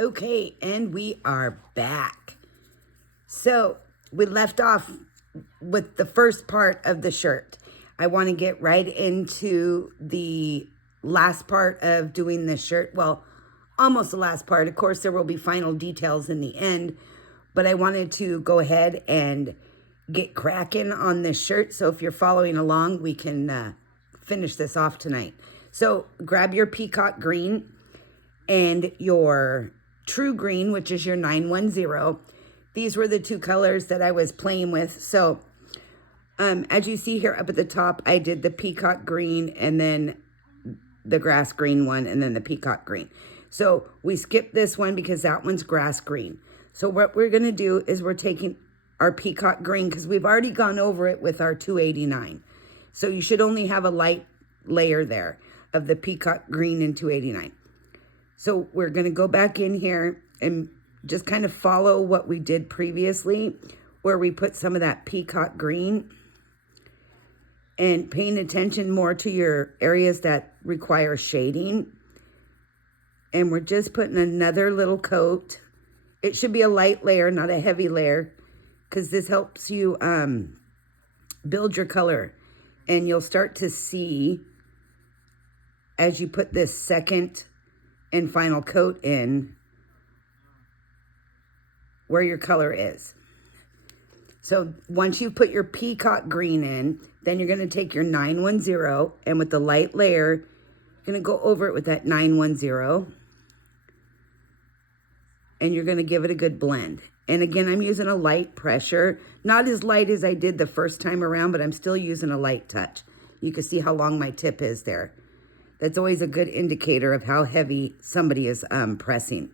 Okay, and we are back. So we left off with the first part of the shirt. I want to get right into the last part of doing this shirt. Well, almost the last part. Of course, there will be final details in the end, but I wanted to go ahead and get cracking on this shirt. So if you're following along, we can finish this off tonight. So grab your peacock green and your true green, which is your 910. These were the two colors that I was playing with. So as you see here up at the top, I did the peacock green and then the grass green one and then the peacock green. So we skipped this one because that one's grass green. So what we're going to do is we're taking our peacock green because we've already gone over it with our 289. So you should only have a light layer there of the peacock green in 289. So we're going to go back in here and just kind of follow what we did previously, where we put some of that peacock green and paying attention more to your areas that require shading. And we're just putting another little coat. It should be a light layer, not a heavy layer, because this helps you build your color. And you'll start to see as you put this second and final coat in where your color is. So once you put your peacock green in, then you're going to take your 910 and with the light layer, you're going to go over it with that 910 and you're going to give it a good blend. And again, I'm using a light pressure, not as light as I did the first time around, but I'm still using a light touch. You can see how long my tip is there. That's always a good indicator of how heavy somebody is pressing.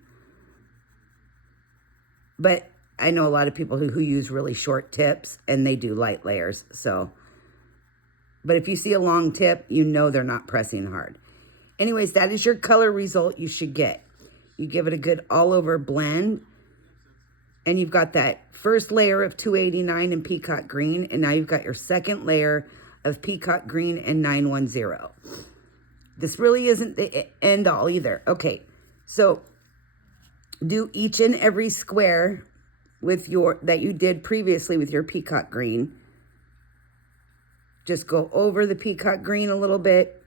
But I know a lot of people who use really short tips and they do light layers. So, but if you see a long tip, you know they're not pressing hard. Anyways, that is your color result you should get. You give it a good all over blend. And you've got that first layer of 289 and peacock green. And now you've got your second layer of peacock green and 910. This really isn't the end all either. Okay, so do each and every square with your that you did previously with your peacock green. Just go over the peacock green a little bit,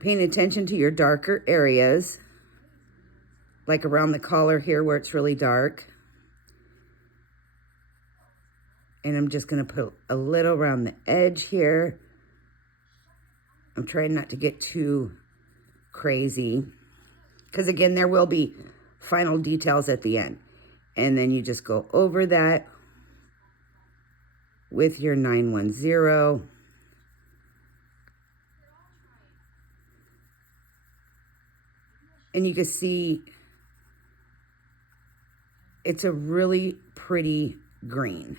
paying attention to your darker areas, like around the collar here where it's really dark. And I'm just going to put a little around the edge here. I'm trying not to get too crazy because again, there will be final details at the end. And then you just go over that with your 910. And you can see it's a really pretty green.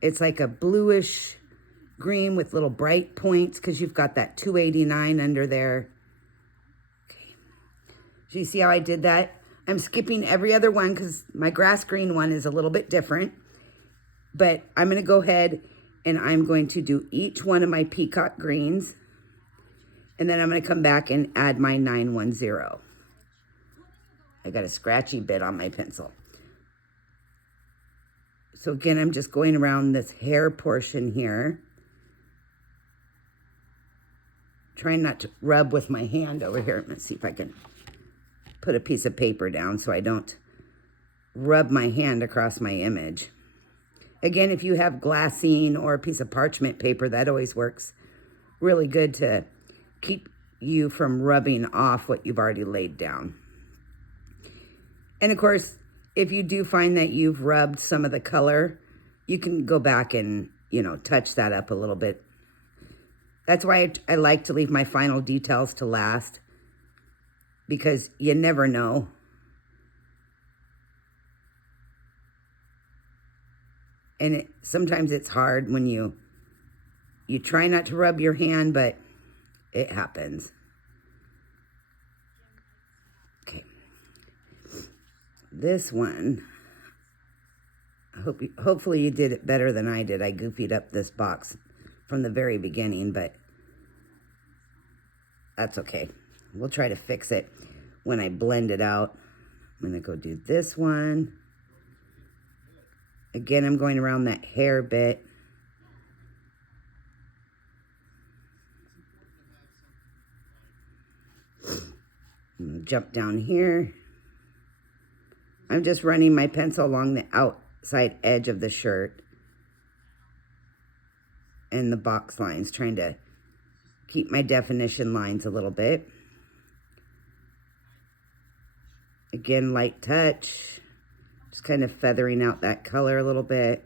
It's like a bluish green with little bright points because you've got that 289 under there. Okay. So you see how I did that? I'm skipping every other one because my grass green one is a little bit different. But I'm going to go ahead and I'm going to do each one of my peacock greens. And then I'm going to come back and add my 910. I got a scratchy bit on my pencil. So again, I'm just going around this hair portion here. Trying not to rub with my hand over here. Let's see if I can put a piece of paper down so I don't rub my hand across my image. Again, if you have glassine or a piece of parchment paper, that always works really good to keep you from rubbing off what you've already laid down. And of course, if you do find that you've rubbed some of the color, you can go back and, touch that up a little bit. That's why I like to leave my final details to last, because you never know. And sometimes it's hard when you try not to rub your hand, but it happens. Okay. This one, hopefully you did it better than I did. I goofied up this box from the very beginning, but that's okay. We'll try to fix it when I blend it out. I'm going to go do this one. Again, I'm going around that hair bit. I'm going to jump down here. I'm just running my pencil along the outside edge of the shirt and the box lines, trying to keep my definition lines a little bit. Again, light touch, just kind of feathering out that color a little bit.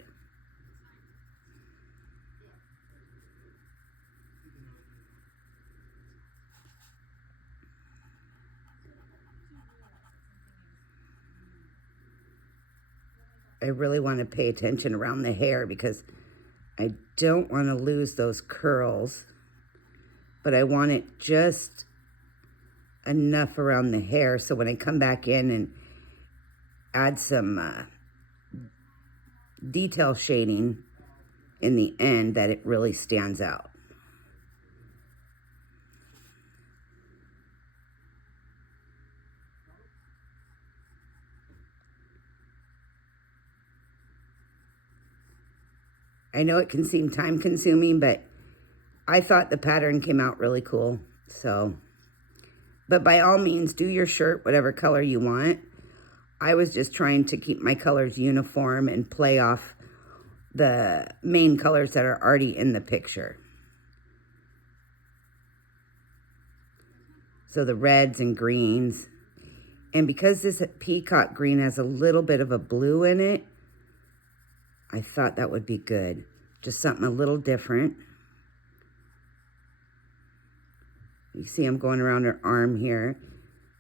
I really want to pay attention around the hair because I don't want to lose those curls, but I want it just enough around the hair so when I come back in and add some detail shading in the end, that it really stands out. I know it can seem time consuming, but I thought the pattern came out really cool. So, but by all means, do your shirt whatever color you want. I was just trying to keep my colors uniform and play off the main colors that are already in the picture. So the reds and greens. And because this peacock green has a little bit of a blue in it, I thought that would be good. Just something a little different. You see I'm going around her arm here.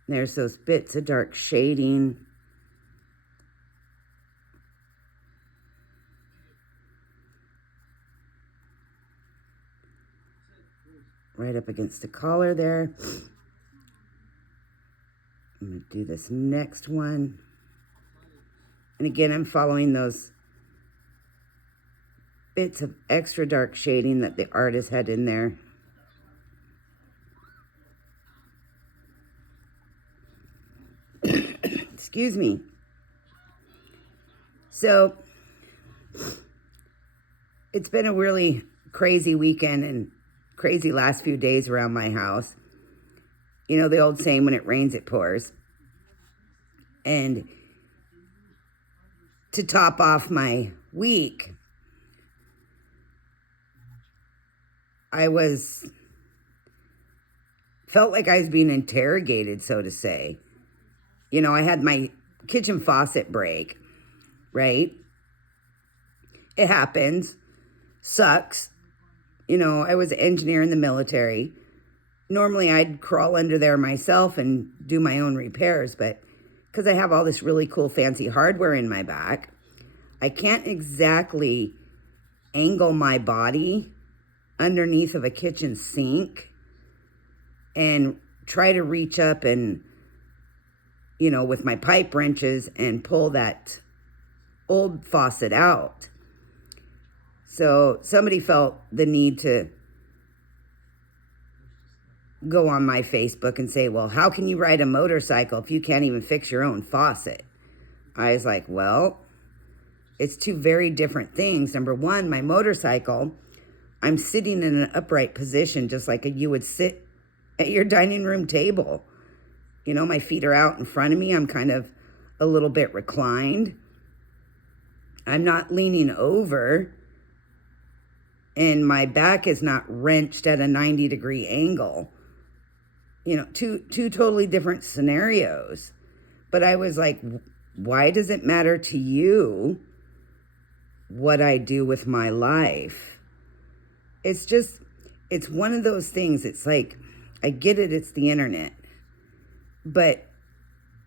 There's those bits of dark shading. Right up against the collar there. I'm going to do this next one. And again, I'm following those bits of extra dark shading that the artist had in there. Excuse me. So it's been a really crazy weekend and crazy last few days around my house. You know the old saying, when it rains, it pours. And to top off my week, I felt like I was being interrogated, so to say. You know, I had my kitchen faucet break, right? It happens. Sucks. You know, I was an engineer in the military. Normally, I'd crawl under there myself and do my own repairs, but because I have all this really cool fancy hardware in my back, I can't exactly angle my body underneath of a kitchen sink and try to reach up and, you know, with my pipe wrenches and pull that old faucet out. So somebody felt the need to go on my Facebook and say, well, how can you ride a motorcycle if you can't even fix your own faucet? I was like, well, it's two very different things. Number one, my motorcycle, I'm sitting in an upright position just like you would sit at your dining room table. You know, my feet are out in front of me. I'm kind of a little bit reclined. I'm not leaning over. And my back is not wrenched at a 90-degree angle. You know, two totally different scenarios. But I was like, why does it matter to you what I do with my life? It's one of those things. It's like, I get it, it's the internet. But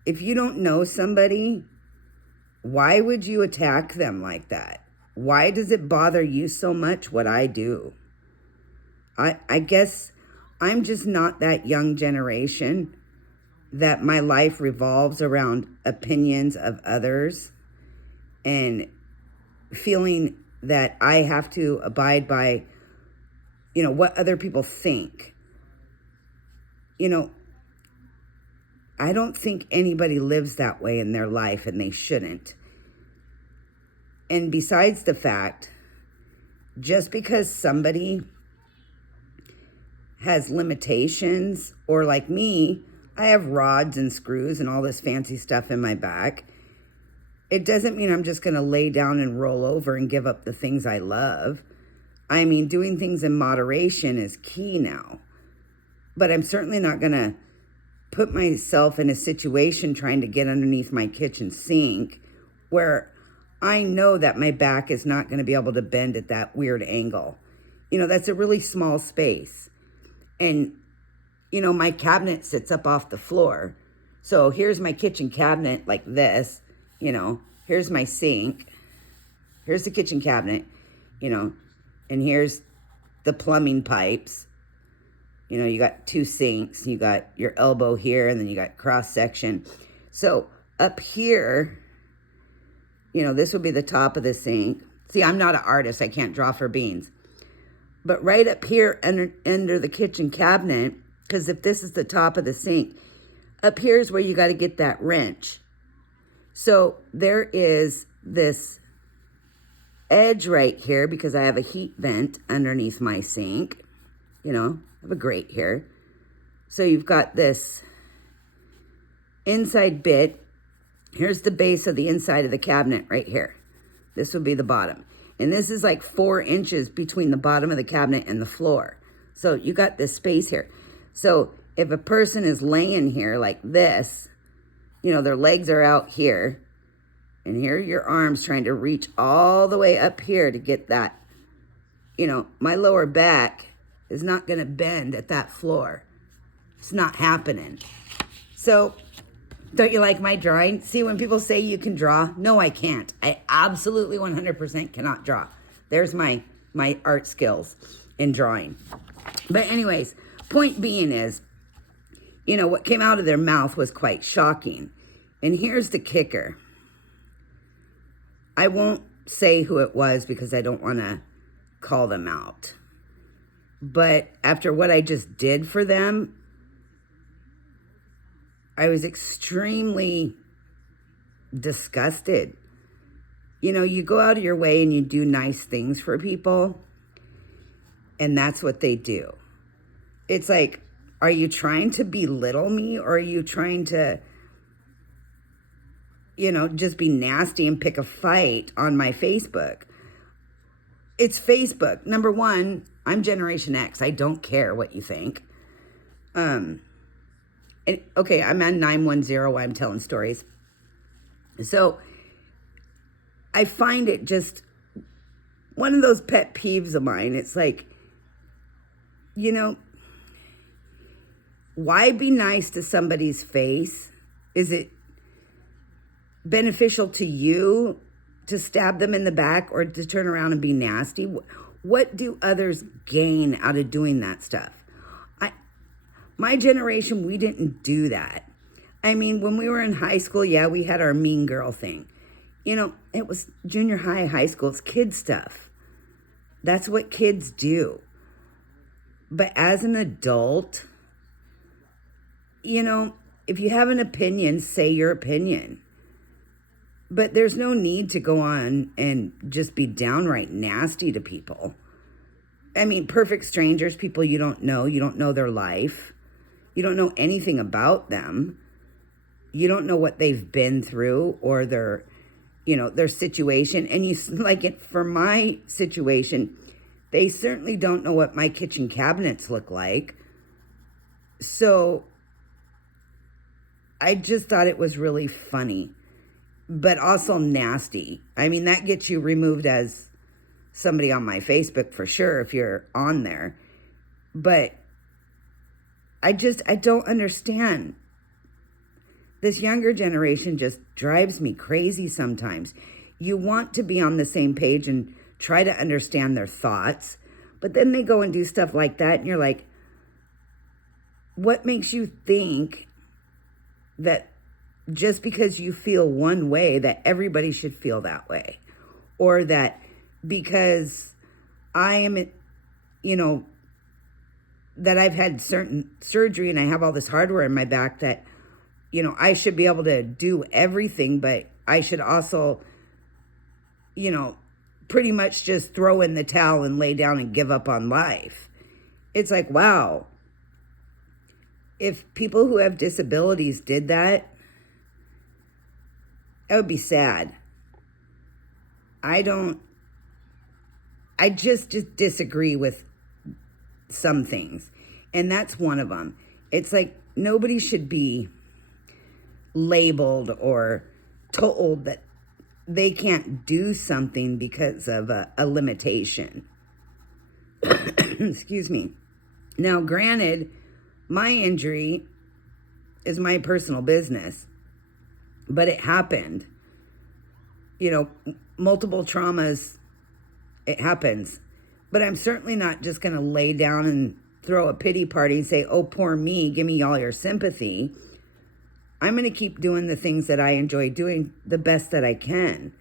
if you don't know somebody, why would you attack them like that? Why does it bother you so much what I do? I guess I'm just not that young generation that my life revolves around opinions of others and feeling that I have to abide by, you know, what other people think. You know, I don't think anybody lives that way in their life, and they shouldn't. And besides the fact, just because somebody has limitations, or like me, I have rods and screws and all this fancy stuff in my back, it doesn't mean I'm just going to lay down and roll over and give up the things I love. I mean, doing things in moderation is key now. But I'm certainly not going to put myself in a situation trying to get underneath my kitchen sink where I know that my back is not going to be able to bend at that weird angle. You know, that's a really small space. And, you know, my cabinet sits up off the floor. So here's my kitchen cabinet like this, you know, here's my sink. Here's the kitchen cabinet, you know, and here's the plumbing pipes. You know, you got 2 sinks, you got your elbow here, and then you got cross section. So up here, you know, this would be the top of the sink. See, I'm not an artist. I can't draw for beans. But right up here under the kitchen cabinet, because if this is the top of the sink, up here is where you got to get that wrench. So there is this edge right here because I have a heat vent underneath my sink. You know, I have a grate here. So you've got this inside bit. Here's the base of the inside of the cabinet right here. This would be the bottom. And this is like 4 inches between the bottom of the cabinet and the floor. So you got this space here. So if a person is laying here like this, you know, their legs are out here, and here are your arms trying to reach all the way up here to get that, you know, my lower back is not going to bend at that floor. It's not happening. So don't you like my drawing? See, when people say you can draw, no, I can't. I absolutely 100% cannot draw. There's my art skills in drawing. But anyways, point being is, you know, what came out of their mouth was quite shocking. And here's the kicker. I won't say who it was because I don't want to call them out. But after what I just did for them, I was extremely disgusted. You know, you go out of your way and you do nice things for people, and that's what they do. It's like, are you trying to belittle me, or are you trying to, you know, just be nasty and pick a fight on my Facebook? It's Facebook. Number one, I'm Generation X. I don't care what you think. And, okay, I'm on 910 while I'm telling stories. So I find it just one of those pet peeves of mine. It's like, you know, why be nice to somebody's face? Is it beneficial to you to stab them in the back or to turn around and be nasty? What do others gain out of doing that stuff? My generation, we didn't do that. I mean, when we were in high school, yeah, we had our mean girl thing. You know, it was junior high, high school. It's kid stuff. That's what kids do. But as an adult, you know, if you have an opinion, say your opinion. But there's no need to go on and just be downright nasty to people. I mean, perfect strangers, people you don't know their life. You don't know anything about them. You don't know what they've been through or their, you know, their situation. And you, like it for my situation, they certainly don't know what my kitchen cabinets look like. So I just thought it was really funny, but also nasty. I mean, that gets you removed as somebody on my Facebook for sure if you're on there. But I don't understand. This younger generation just drives me crazy sometimes. You want to be on the same page and try to understand their thoughts, but then they go and do stuff like that, and you're like, what makes you think that just because you feel one way, that everybody should feel that way? Or that because I am, you know, that I've had certain surgery and I have all this hardware in my back, that I should be able to do everything, but I should also, pretty much just throw in the towel and lay down and give up on life. It's like, wow, if people who have disabilities did that, that would be sad. I just disagree with some things. And that's one of them. It's like nobody should be labeled or told that they can't do something because of a limitation. Excuse me. Now, granted, my injury is my personal business, but it happened. Multiple traumas, it happens. But I'm certainly not just going to lay down and throw a pity party and say, oh, poor me, give me all your sympathy. I'm going to keep doing the things that I enjoy doing the best that I can.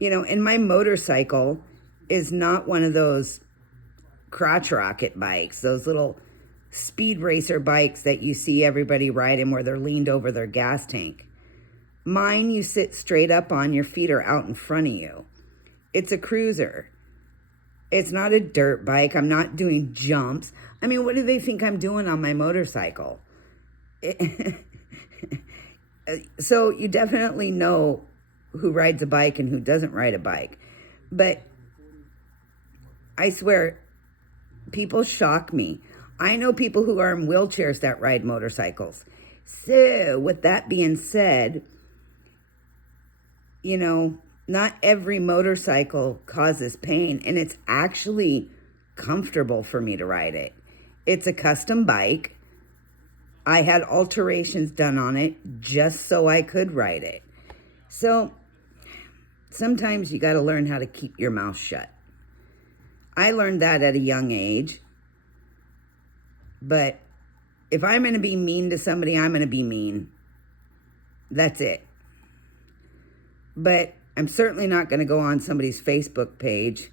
And my motorcycle is not one of those crotch rocket bikes, those little speed racer bikes that you see everybody riding where they're leaned over their gas tank. Mine, you sit straight up on, your feet are out in front of you. It's a cruiser. It's not a dirt bike. I'm not doing jumps. I mean, what do they think I'm doing on my motorcycle? So you definitely know who rides a bike and who doesn't ride a bike. But I swear, people shock me. I know people who are in wheelchairs that ride motorcycles. So with that being said, not every motorcycle causes pain, and it's actually comfortable for me to ride it. It's a custom bike. I had alterations done on it just so I could ride it. So sometimes you got to learn how to keep your mouth shut. I learned that at a young age. But if I'm going to be mean to somebody, I'm going to be mean. That's it. But I'm certainly not going to go on somebody's Facebook page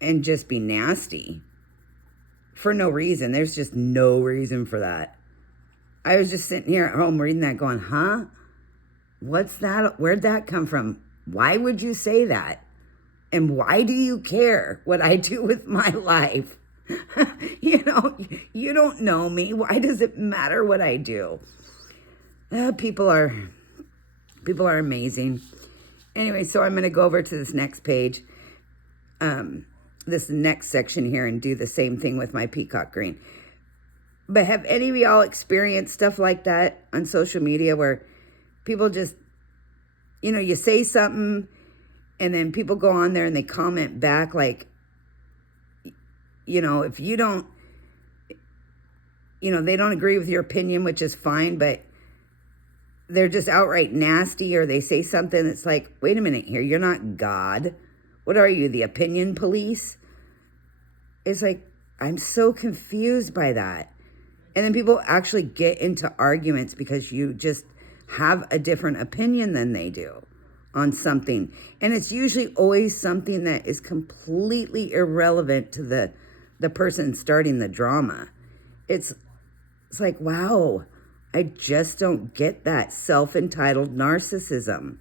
and just be nasty for no reason. There's just no reason for that. I was just sitting here at home reading that going, huh? What's that? Where'd that come from? Why would you say that? And why do you care what I do with my life? You don't know me. Why does it matter what I do? People are amazing. Anyway, so I'm going to go over to this next page, this next section here, and do the same thing with my peacock green. But have any of y'all experienced stuff like that on social media where people just, you say something and then people go on there and they comment back like, if you don't, they don't agree with your opinion, which is fine, but they're just outright nasty, or they say something that's like, wait a minute here, you're not God. What are you, the opinion police? It's like, I'm so confused by that. And then people actually get into arguments because you just have a different opinion than they do on something. And it's usually always something that is completely irrelevant to the person starting the drama. It's like, wow, I just don't get that self-entitled narcissism.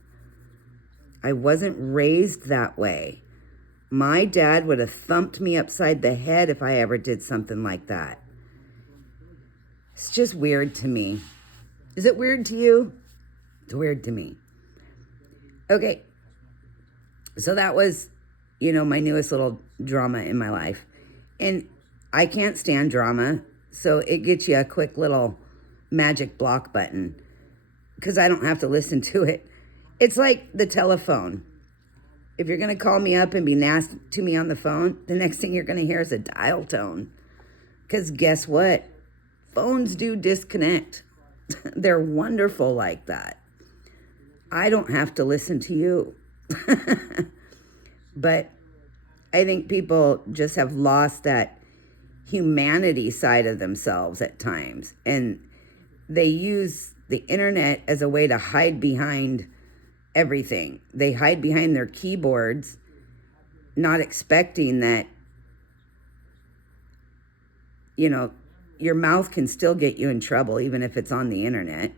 I wasn't raised that way. My dad would have thumped me upside the head if I ever did something like that. It's just weird to me. Is it weird to you? It's weird to me. Okay. So that was, my newest little drama in my life. And I can't stand drama, so it gets you a quick little magic block button because I don't have to listen to it. It's like the telephone. If you're going to call me up and be nasty to me on the phone, the next thing you're going to hear is a dial tone. Because guess what? Phones do disconnect. They're wonderful like that. I don't have to listen to you. But I think people just have lost that humanity side of themselves at times. And they use the internet as a way to hide behind everything. They hide behind their keyboards, not expecting that, you your mouth can still get you in trouble, even if it's on the internet.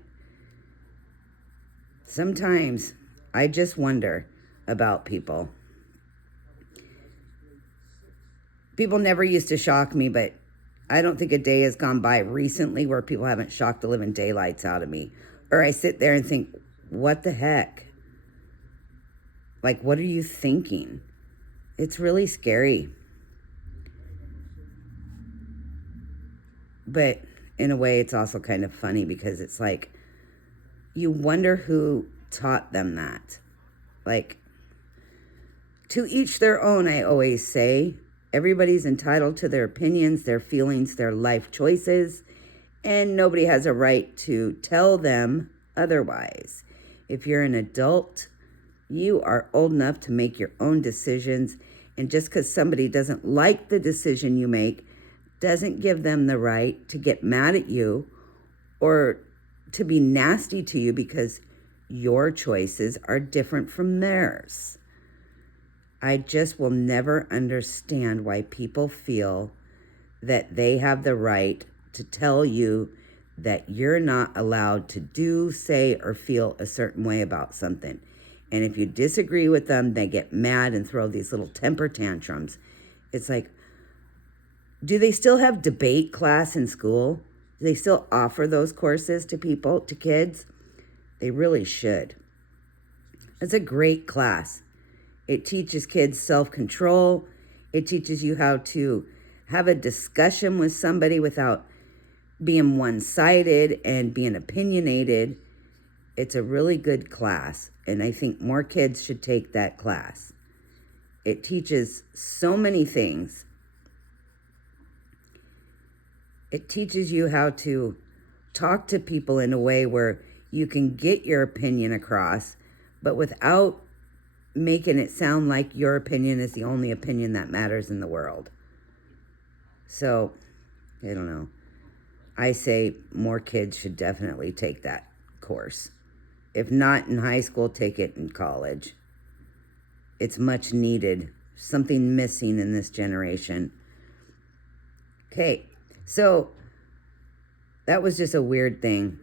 Sometimes I just wonder about people. People never used to shock me, but I don't think a day has gone by recently where people haven't shocked the living daylights out of me. Or I sit there and think, what the heck? Like, what are you thinking? It's really scary. But in a way, it's also kind of funny because it's like, you wonder who taught them that. Like, to each their own, I always say. Everybody's entitled to their opinions, their feelings, their life choices, and nobody has a right to tell them otherwise. If you're an adult, you are old enough to make your own decisions, and just because somebody doesn't like the decision you make doesn't give them the right to get mad at you or to be nasty to you because your choices are different from theirs. I just will never understand why people feel that they have the right to tell you that you're not allowed to do, say, or feel a certain way about something. And if you disagree with them, they get mad and throw these little temper tantrums. It's like, do they still have debate class in school? Do they still offer those courses to people, to kids? They really should. It's a great class. It teaches kids self-control. It teaches you how to have a discussion with somebody without being one-sided and being opinionated. It's a really good class, and I think more kids should take that class. It teaches so many things. It teaches you how to talk to people in a way where you can get your opinion across, but without making it sound like your opinion is the only opinion that matters in the world. So, I don't know. I say more kids should definitely take that course. If not in high school, take it in college. It's much needed. Something missing in this generation. Okay, so that was just a weird thing.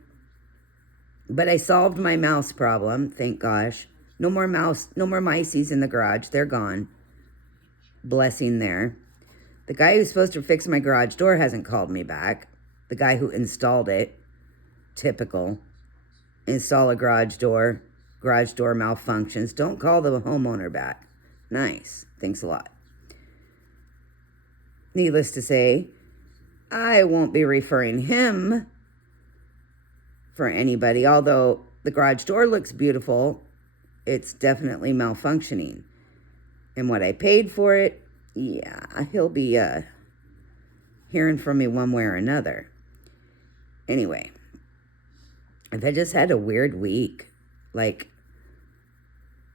But I solved my mouse problem, thank gosh. No more mices in the garage. They're gone. Blessing there. The guy who's supposed to fix my garage door hasn't called me back. The guy who installed it. Typical. Install a garage door malfunctions. Don't call the homeowner back. Nice. Thanks a lot. Needless to say, I won't be referring him for anybody, although the garage door looks beautiful. It's definitely malfunctioning. And what I paid for it, yeah, he'll be hearing from me one way or another. Anyway, I've just had a weird week. Like,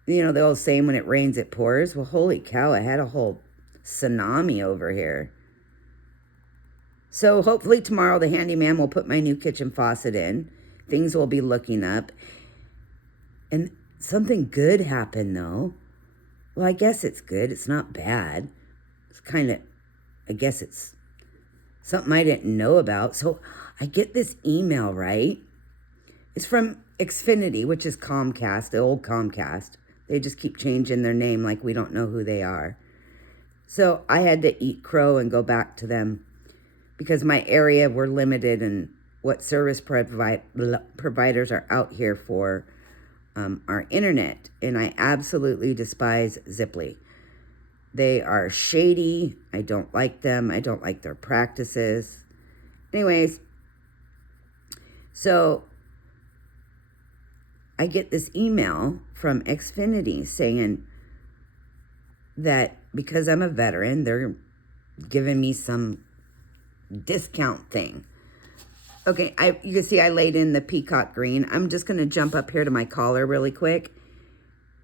you know, the old saying, when it rains, it pours. Well, holy cow, I had a whole tsunami over here. So hopefully tomorrow the handyman will put my new kitchen faucet in. Things will be looking up. And something good happened, though. Well, I guess it's good. It's not bad. It's kind of, I guess it's something I didn't know about. So I get this email, right? It's from Xfinity, which is Comcast, the old Comcast. They just keep changing their name like we don't know who they are. So I had to eat crow and go back to them because my area, we're limited in what service providers are out here for our internet, and I absolutely despise Ziply. They are shady. I don't like them. I don't like their practices. Anyways, so I get this email from Xfinity saying that because I'm a veteran, they're giving me some discount thing. Okay, you can see I laid in the peacock green. I'm just going to jump up here to my collar really quick.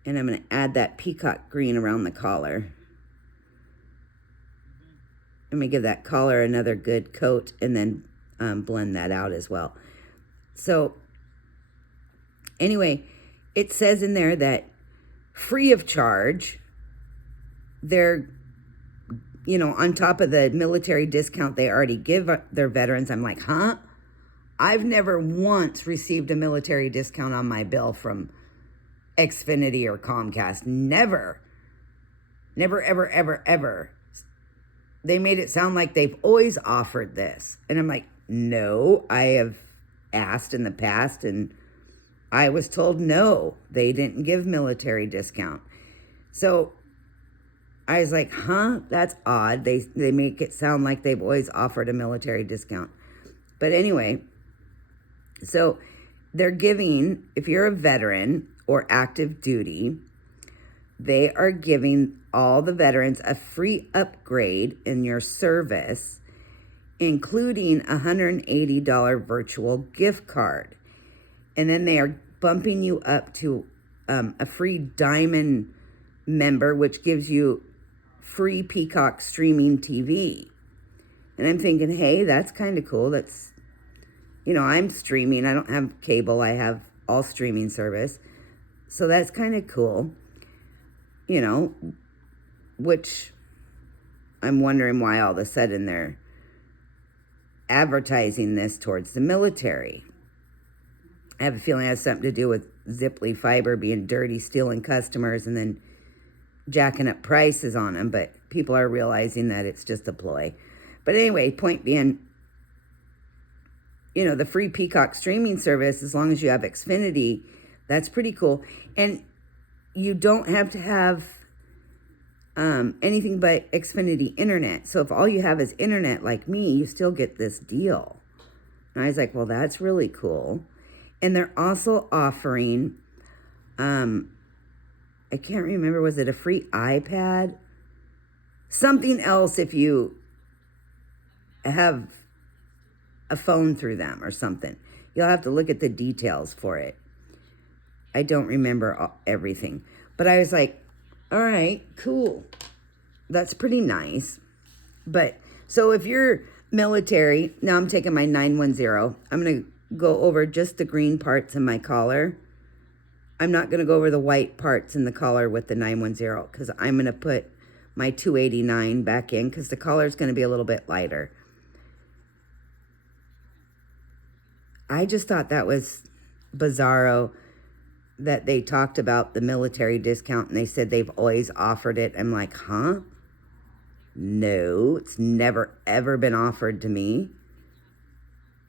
And I'm going to add that peacock green around the collar. Let me give that collar another good coat and then blend that out as well. So, anyway, it says in there that free of charge, they're on top of the military discount they already give their veterans. I'm like, huh? I've never once received a military discount on my bill from Xfinity or Comcast. Never. Never, ever, ever, ever. They made it sound like they've always offered this. And I'm like, no, I have asked in the past and I was told no, they didn't give military discount. So I was like, huh, that's odd. They make it sound like they've always offered a military discount. But anyway, so they're giving, if you're a veteran or active duty, they are giving all the veterans a free upgrade in your service, including a $180 virtual gift card. And then they are bumping you up to a free diamond member, which gives you free Peacock streaming TV. And I'm thinking, hey, that's kind of cool. That's, I'm streaming. I don't have cable. I have all streaming service. So that's kind of cool. Which I'm wondering why all of a sudden they're advertising this towards the military. I have a feeling it has something to do with Ziply Fiber being dirty, stealing customers, and then jacking up prices on them. But people are realizing that it's just a ploy. But anyway, point being, the free Peacock streaming service, as long as you have Xfinity, that's pretty cool. And you don't have to have anything but Xfinity internet. So if all you have is internet like me, you still get this deal. And I was like, well, that's really cool. And they're also offering, I can't remember, was it a free iPad? Something else if you have a phone through them or something. You'll have to look at the details for it. I don't remember everything. But I was like, all right, cool. That's pretty nice. But so if you're military, now I'm taking my 910. I'm going to go over just the green parts in my collar. I'm not going to go over the white parts in the collar with the 910 because I'm going to put my 289 back in because the collar is going to be a little bit lighter. I just thought that was bizarro that they talked about the military discount and they said they've always offered it. I'm like, huh? No, it's never, ever been offered to me.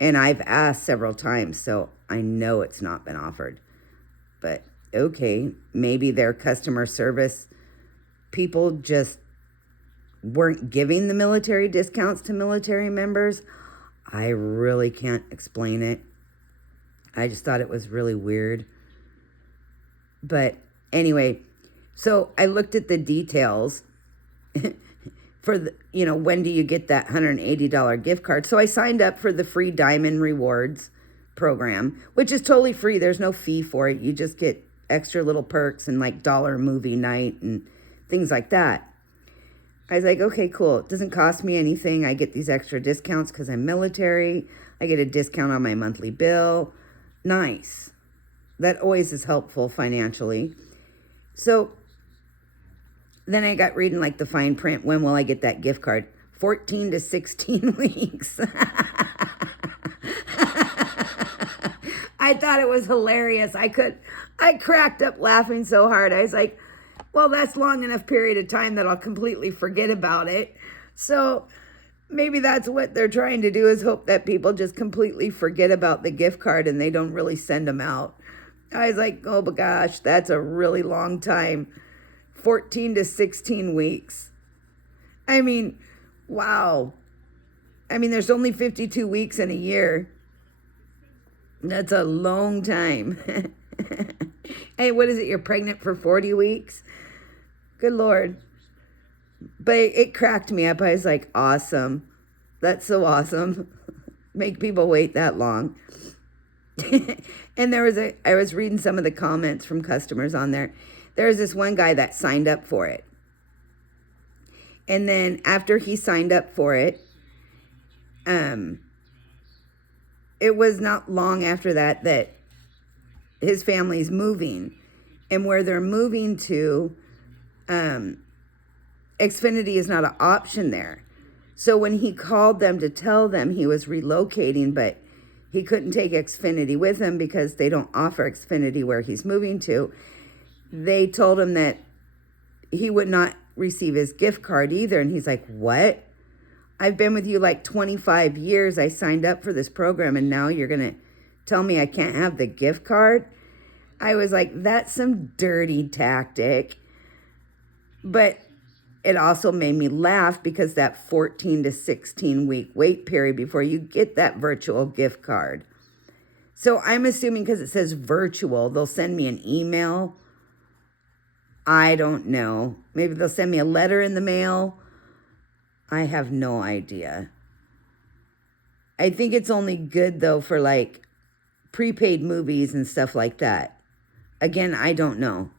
And I've asked several times, so I know it's not been offered. But okay, maybe their customer service people just weren't giving the military discounts to military members. I really can't explain it. I just thought it was really weird. But anyway, so I looked at the details for the, when do you get that $180 gift card? So I signed up for the free Diamond Rewards program, which is totally free. There's no fee for it. You just get extra little perks and like dollar movie night and things like that. I was like, okay, cool. It doesn't cost me anything. I get these extra discounts because I'm military. I get a discount on my monthly bill. Nice. That always is helpful financially. So then I got reading like the fine print. When will I get that gift card? 14 to 16 weeks. I thought it was hilarious. I cracked up laughing so hard. I was like, well, that's long enough period of time that I'll completely forget about it. So maybe that's what they're trying to do, is hope that people just completely forget about the gift card and they don't really send them out. I was like, oh my gosh, that's a really long time. 14 to 16 weeks. I mean, wow. I mean, there's only 52 weeks in a year. That's a long time. Hey, what is it? You're pregnant for 40 weeks? Good Lord. But it cracked me up. I was like, awesome. That's so awesome. Make people wait that long. And I was reading some of the comments from customers on there. There was this one guy that signed up for it. And then after he signed up for it, it was not long after that his family's moving. And where they're moving to, Xfinity is not an option there. So when he called them to tell them he was relocating, but he couldn't take Xfinity with him because they don't offer Xfinity where he's moving to, they told him that he would not receive his gift card either. And he's like, what? I've been with you like 25 years. I signed up for this program and now you're going to tell me I can't have the gift card? I was like, that's some dirty tactic. But it also made me laugh because that 14 to 16 week wait period before you get that virtual gift card. So I'm assuming because it says virtual, they'll send me an email. I don't know. Maybe they'll send me a letter in the mail. I have no idea. I think it's only good though for like prepaid movies and stuff like that. Again, I don't know.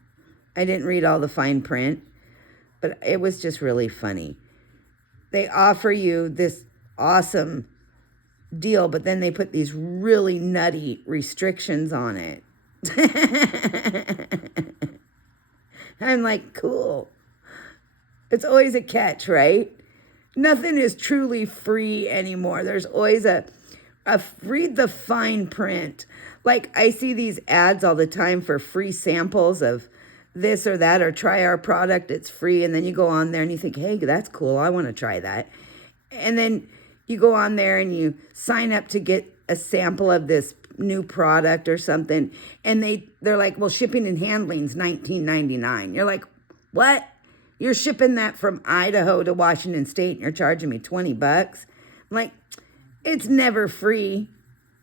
I didn't read all the fine print, but it was just really funny. They offer you this awesome deal, but then they put these really nutty restrictions on it. I'm like, cool. It's always a catch, right? Nothing is truly free anymore. There's always a read the fine print. Like I see these ads all the time for free samples of this or that, or try our product, it's free. And then you go on there and you think, hey, that's cool. I want to try that. And then you go on there and you sign up to get a sample of this new product or something. And they're like, well, shipping and handling's $19.99. You're like, what? You're shipping that from Idaho to Washington State and you're charging me $20? I'm like, it's never free.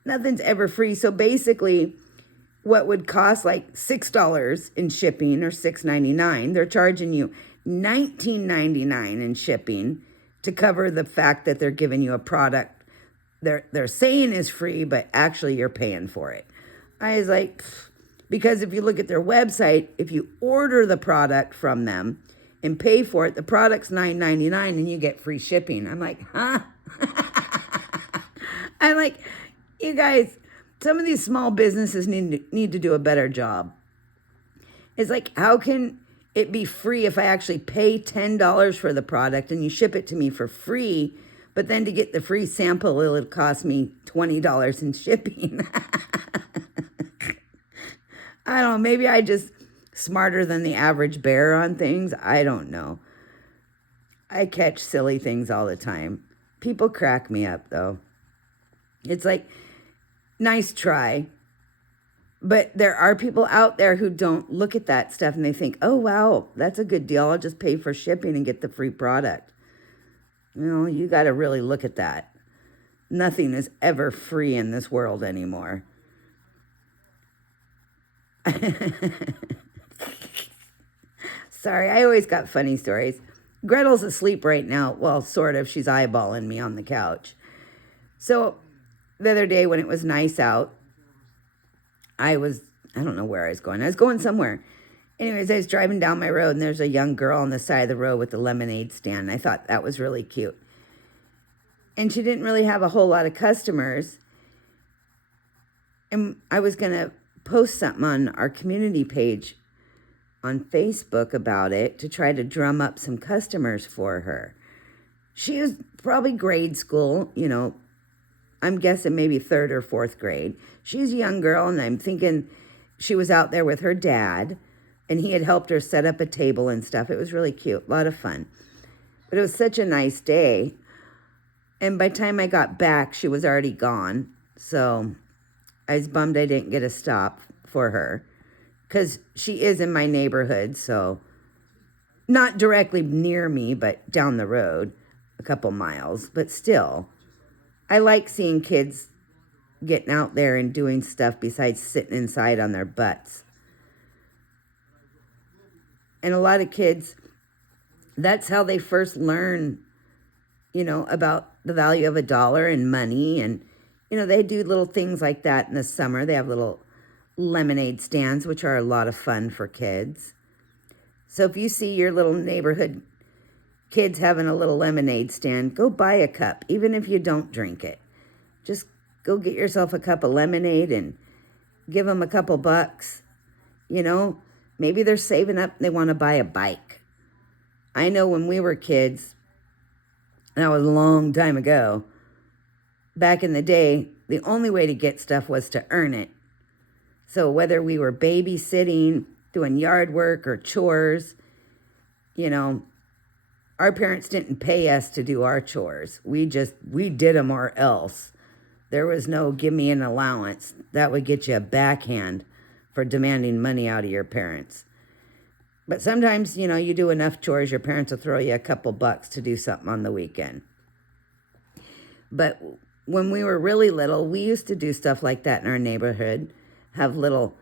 Nothing's ever free. So basically, what would cost like $6 in shipping or $6.99, they're charging you $19.99 in shipping to cover the fact that they're giving you a product they're saying is free, but actually you're paying for it. I was like, because if you look at their website, if you order the product from them and pay for it, the product's $9.99 and you get free shipping. I'm like, huh? I'm like, you guys, some of these small businesses need to do a better job. It's like, how can it be free if I actually pay $10 for the product and you ship it to me for free, but then to get the free sample, it'll cost me $20 in shipping? I don't know, maybe I just smarter than the average bear on things. I don't know. I catch silly things all the time. People crack me up though. It's like, nice try. But there are people out there who don't look at that stuff and they think, oh, wow, that's a good deal. I'll just pay for shipping and get the free product. You know, you got to really look at that. Nothing is ever free in this world anymore. Sorry, I always got funny stories. Gretel's asleep right now. Well, sort of. She's eyeballing me on the couch. So the other day when it was nice out, I don't know where I was going. I was going somewhere. Anyways, I was driving down my road and there's a young girl on the side of the road with a lemonade stand. I thought that was really cute. And she didn't really have a whole lot of customers. And I was going to post something on our community page on Facebook about it to try to drum up some customers for her. She was probably grade school, you know, I'm guessing maybe 3rd or 4th grade. She's a young girl, and I'm thinking she was out there with her dad, and he had helped her set up a table and stuff. It was really cute, a lot of fun. But it was such a nice day. And by the time I got back, she was already gone. So I was bummed I didn't get a stop for her, because she is in my neighborhood, so not directly near me, but down the road a couple miles. But still, I like seeing kids getting out there and doing stuff besides sitting inside on their butts. And a lot of kids, that's how they first learn, you know, about the value of a dollar and money. And, you know, they do little things like that in the summer. They have little lemonade stands, which are a lot of fun for kids. So if you see your little neighborhood kids having a little lemonade stand, go buy a cup, even if you don't drink it. Just go get yourself a cup of lemonade and give them a couple bucks. You know, maybe they're saving up and they want to buy a bike. I know when we were kids, and that was a long time ago, back in the day, the only way to get stuff was to earn it. So whether we were babysitting, doing yard work or chores, you know, our parents didn't pay us to do our chores. We did them or else. There was no give me an allowance. That would get you a backhand for demanding money out of your parents. But sometimes, you know, you do enough chores, your parents will throw you a couple bucks to do something on the weekend. But when we were really little, we used to do stuff like that in our neighborhood, have little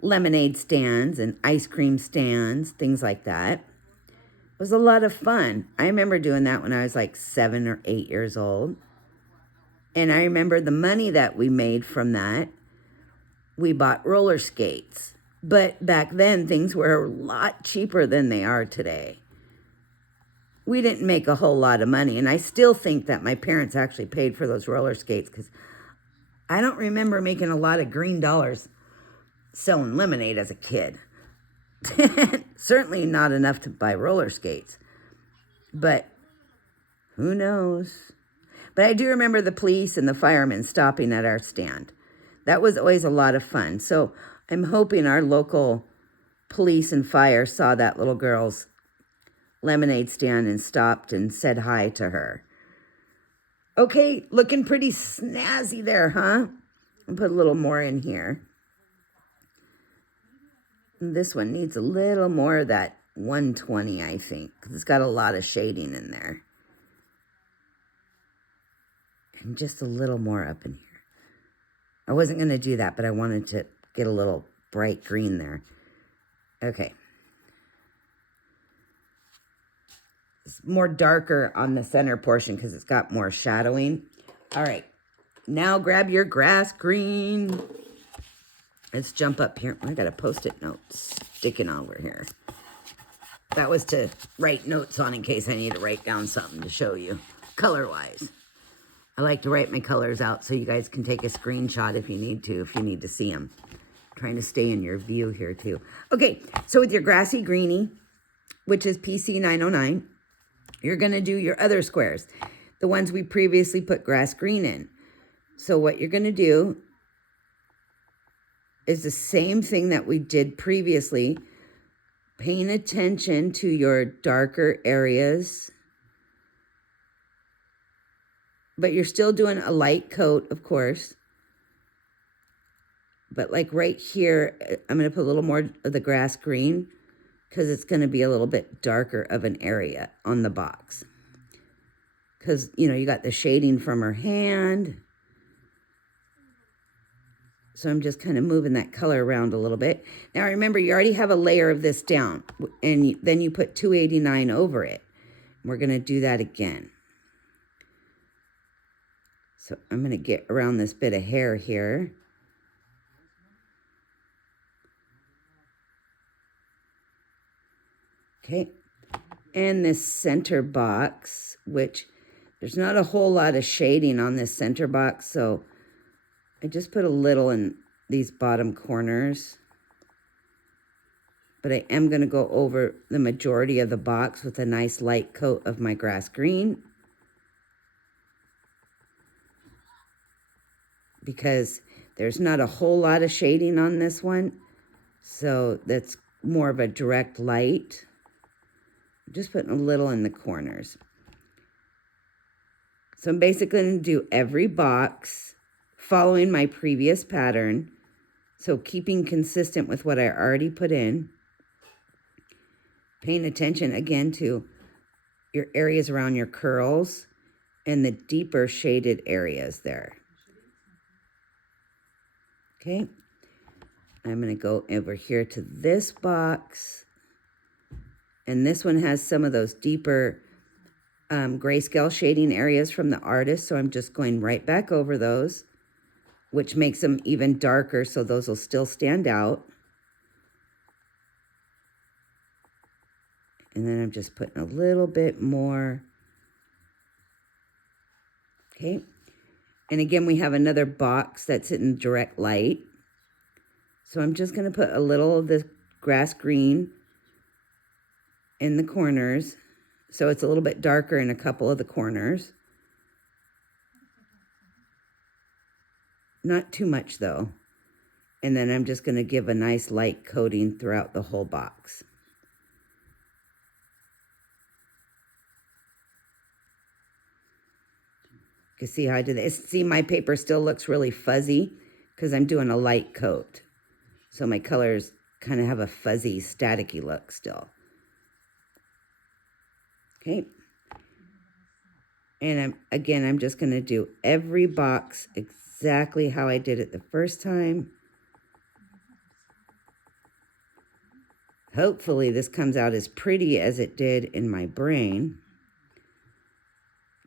lemonade stands and ice cream stands, things like that. It was a lot of fun. I remember doing that when I was like 7 or 8 years old. And I remember the money that we made from that, we bought roller skates. But back then, things were a lot cheaper than they are today. We didn't make a whole lot of money. And I still think that my parents actually paid for those roller skates because I don't remember making a lot of green dollars selling lemonade as a kid. Certainly not enough to buy roller skates. But who knows? But I do remember the police and the firemen stopping at our stand. That was always a lot of fun. So I'm hoping our local police and fire saw that little girl's lemonade stand and stopped and said hi to her. Okay, looking pretty snazzy there, huh? I'll put a little more in here. This one needs a little more of that 120, I think, because it's got a lot of shading in there. And just a little more up in here. I wasn't going to do that, but I wanted to get a little bright green there. Okay. It's more darker on the center portion because it's got more shadowing. All right. Now grab your grass green. Let's jump up here. I got a Post-it note sticking over here. That was to write notes on in case I need to write down something to show you color-wise. I like to write my colors out so you guys can take a screenshot if you need to see them. I'm trying to stay in your view here too. Okay, so with your grassy greeny, which is PC 909, you're going to do your other squares, the ones we previously put grass green in. So what you're going to do is the same thing that we did previously, paying attention to your darker areas. But you're still doing a light coat, of course. But like right here, I'm going to put a little more of the grass green because it's going to be a little bit darker of an area on the box. Because, you know, you got the shading from her hand. So I'm just kind of moving that color around a little bit. Now remember, you already have a layer of this down. And then you put 289 over it. We're going to do that again. So I'm going to get around this bit of hair here. Okay. And this center box, which there's not a whole lot of shading on this center box, so I just put a little in these bottom corners. But I am going to go over the majority of the box with a nice light coat of my grass green. Because there's not a whole lot of shading on this one. So that's more of a direct light. I'm just putting a little in the corners. So I'm basically going to do every box following my previous pattern. So keeping consistent with what I already put in. Paying attention again to your areas around your curls and the deeper shaded areas there. Okay, I'm going to go over here to this box. And this one has some of those deeper grayscale shading areas from the artist. So I'm just going right back over those, which makes them even darker. So those will still stand out. And then I'm just putting a little bit more. Okay. And again, we have another box that's in direct light. So I'm just going to put a little of the grass green in the corners. So it's a little bit darker in a couple of the corners. Not too much though. And then I'm just going to give a nice light coating throughout the whole box. You see how I did this? See, my paper still looks really fuzzy because I'm doing a light coat. So my colors kind of have a fuzzy, staticky look still. Okay. And I'm just going to do every box exactly how I did it the first time. Hopefully this comes out as pretty as it did in my brain.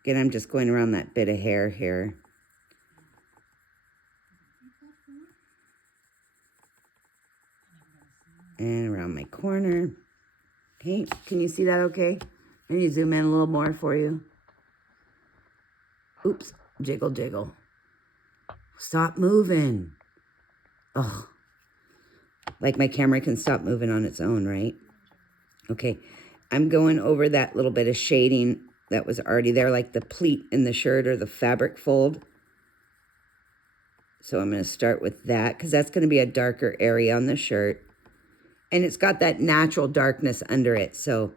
Again, I'm just going around that bit of hair here. And around my corner. Okay, can you see that okay? Let me zoom in a little more for you. Oops, jiggle, jiggle. Stop moving. Oh, like my camera can stop moving on its own, right? Okay, I'm going over that little bit of shading that was already there, like the pleat in the shirt or the fabric fold. So I'm going to start with that because that's going to be a darker area on the shirt. And it's got that natural darkness under it, so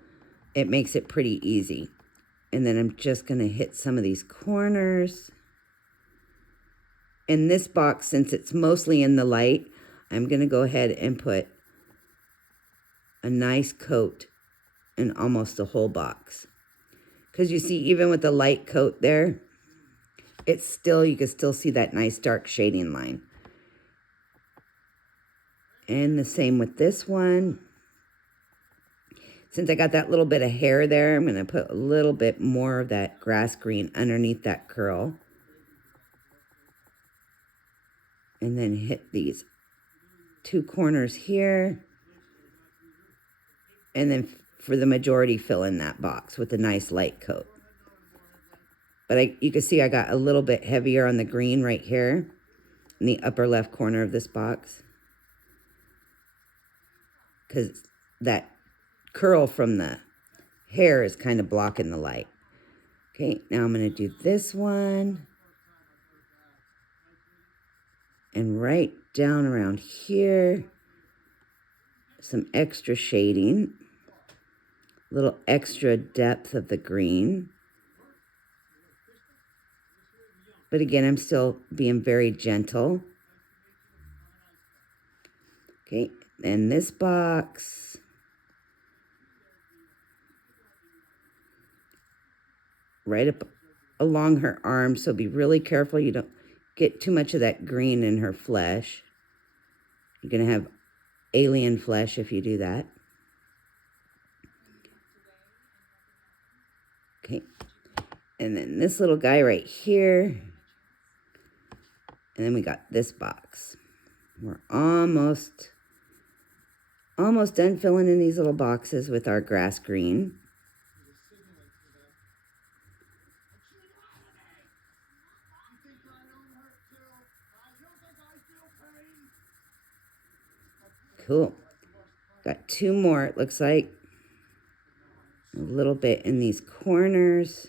it makes it pretty easy. And then I'm just going to hit some of these corners. In this box, since it's mostly in the light, I'm going to go ahead and put a nice coat in almost the whole box. Because you see, even with the light coat there, it's still, you can still see that nice dark shading line. And the same with this one. Since I got that little bit of hair there, I'm going to put a little bit more of that grass green underneath that curl. And then hit these two corners here. And then for the majority, fill in that box with a nice light coat. But you can see I got a little bit heavier on the green right here in the upper left corner of this box. Because that curl from the hair is kind of blocking the light. Okay, now I'm going to do this one. And right down around here, some extra shading. A little extra depth of the green. But again, I'm still being very gentle. Okay, and this box. Right up along her arm, so be really careful you don't get too much of that green in her flesh. You're going to have alien flesh if you do that. Okay, and then this little guy right here. And then we got this box. We're almost done filling in these little boxes with our grass green. Cool. Got two more, it looks like. A little bit in these corners.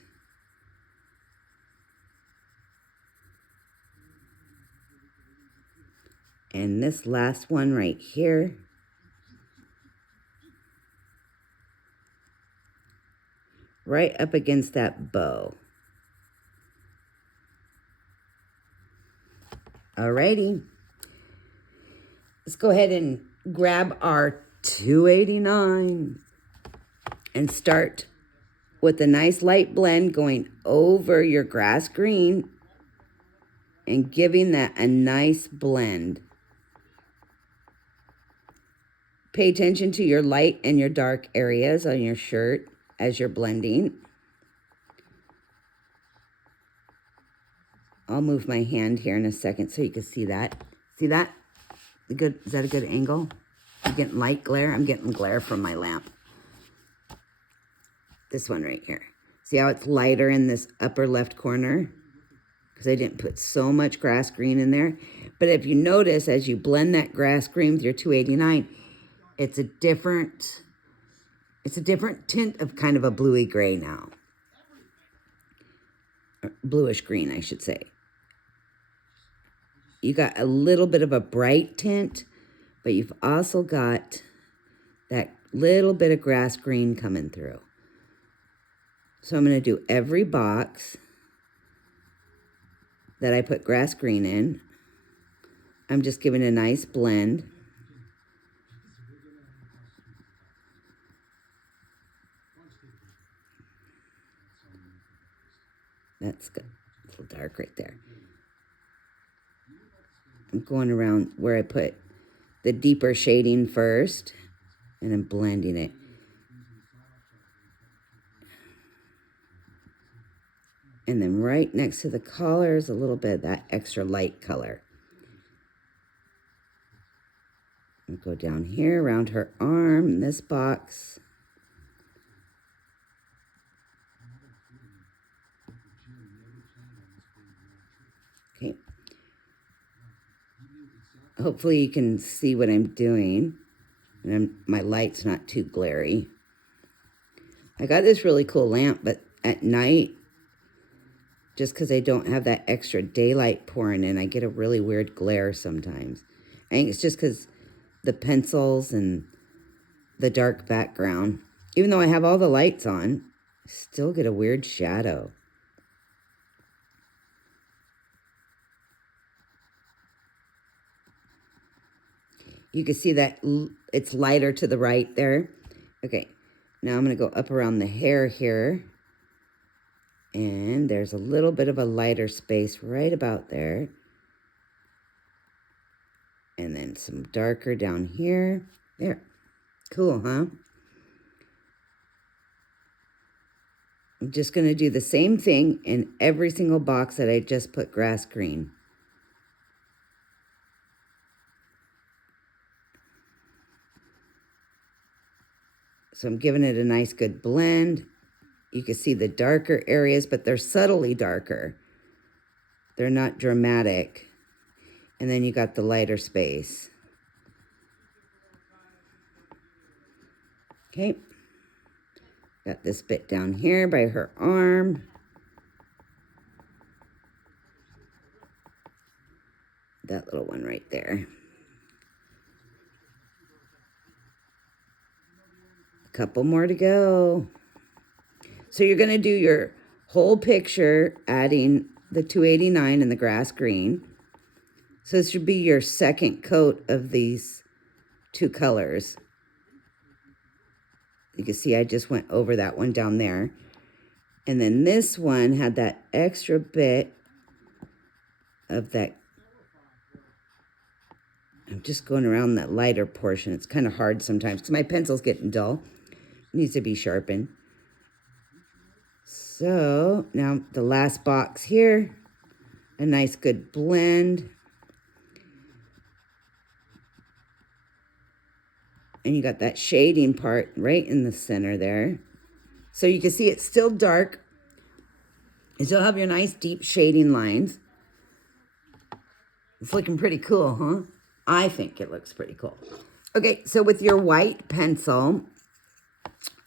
And this last one right here. Right up against that bow. Alrighty. Let's go ahead and grab our 289 and start with a nice light blend going over your grass green and giving that a nice blend. Pay attention to your light and your dark areas on your shirt as you're blending. I'll move my hand here in a second so you can see that. See that? Good. Is that a good angle? I'm getting light glare. I'm getting glare from my lamp. This one right here. See how it's lighter in this upper left corner? Because I didn't put so much grass green in there. But if you notice, as you blend that grass green with your 289, it's a different It's a different tint of kind of a bluey gray now. Or bluish green, I should say. You got a little bit of a bright tint, but you've also got that little bit of grass green coming through. So I'm going to do every box that I put grass green in. I'm just giving a nice blend. That's good. It's a little dark right there. I'm going around where I put the deeper shading first, and I'm blending it. And then right next to the collar is a little bit of that extra light color. I'll go down here around her arm in this box. Okay. Hopefully you can see what I'm doing. And my light's not too glary. I got this really cool lamp, but at night, just because I don't have that extra daylight pouring in, I get a really weird glare sometimes. I think it's just because the pencils and the dark background. Even though I have all the lights on, I still get a weird shadow. You can see that it's lighter to the right there. Okay, now I'm going to go up around the hair here. And there's a little bit of a lighter space right about there. And then some darker down here. There. Cool, huh? I'm just going to do the same thing in every single box that I just put grass green. So I'm giving it a nice good blend. You can see the darker areas, but they're subtly darker. They're not dramatic. And then you got the lighter space. Okay. Got this bit down here by her arm. That little one right there. A couple more to go. So you're going to do your whole picture, adding the 289 and the grass green. So this should be your second coat of these two colors. You can see I just went over that one down there. And then this one had that extra bit of that. I'm just going around that lighter portion. It's kind of hard sometimes because my pencil's getting dull. It needs to be sharpened. So now the last box here, a nice good blend. And you got that shading part right in the center there. So you can see it's still dark. You still have your nice deep shading lines. It's looking pretty cool, huh? I think it looks pretty cool. Okay, so with your white pencil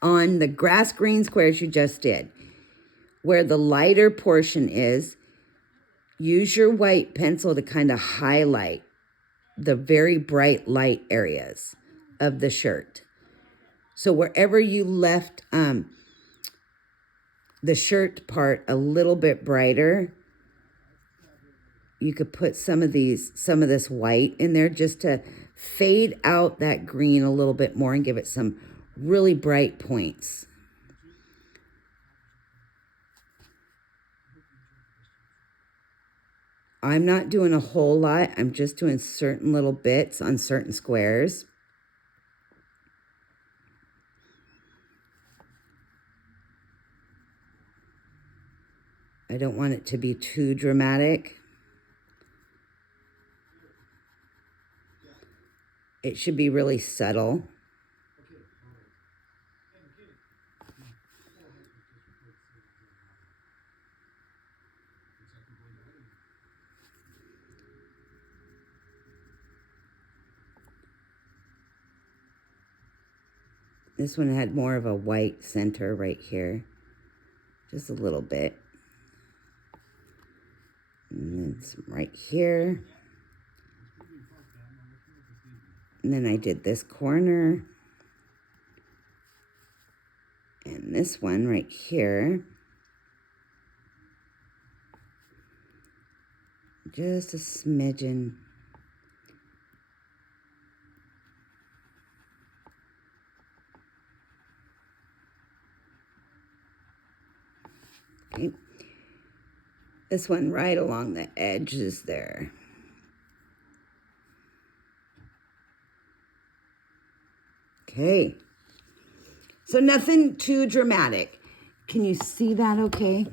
on the grass green squares you just did, where the lighter portion is, use your white pencil to kind of highlight the very bright light areas of the shirt. So wherever you left the shirt part a little bit brighter, you could put some of this white in there just to fade out that green a little bit more and give it some really bright points. I'm not doing a whole lot. I'm just doing certain little bits on certain squares. I don't want it to be too dramatic. It should be really subtle. This one had more of a white center right here. Just a little bit. And then some right here. And then I did this corner. And this one right here. Just a smidgen. Okay. This one right along the edges there. Okay. So nothing too dramatic. Can you see that okay?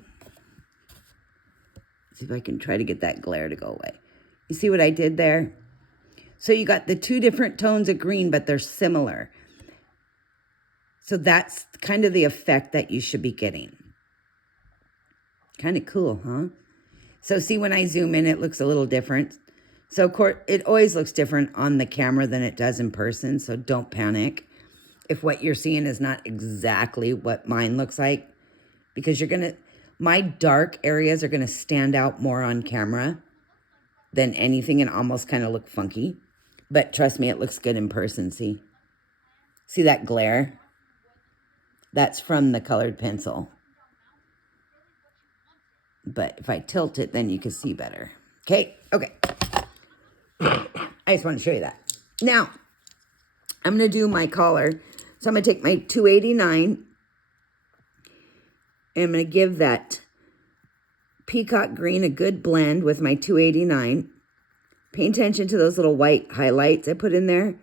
See if I can try to get that glare to go away. You see what I did there? So you got the two different tones of green, but they're similar. So that's kind of the effect that you should be getting. Kind of cool, huh? So see, when I zoom in, it looks a little different. So of course, it always looks different on the camera than it does in person, so don't panic if what you're seeing is not exactly what mine looks like, because my dark areas are gonna stand out more on camera than anything and almost kind of look funky. But trust me, it looks good in person, see? See that glare? That's from the colored pencil. But if I tilt it, then you can see better. Okay. I just want to show you that. Now, I'm going to do my collar. So I'm going to take my 289 and I'm going to give that peacock green a good blend with my 289. Pay attention to those little white highlights I put in there.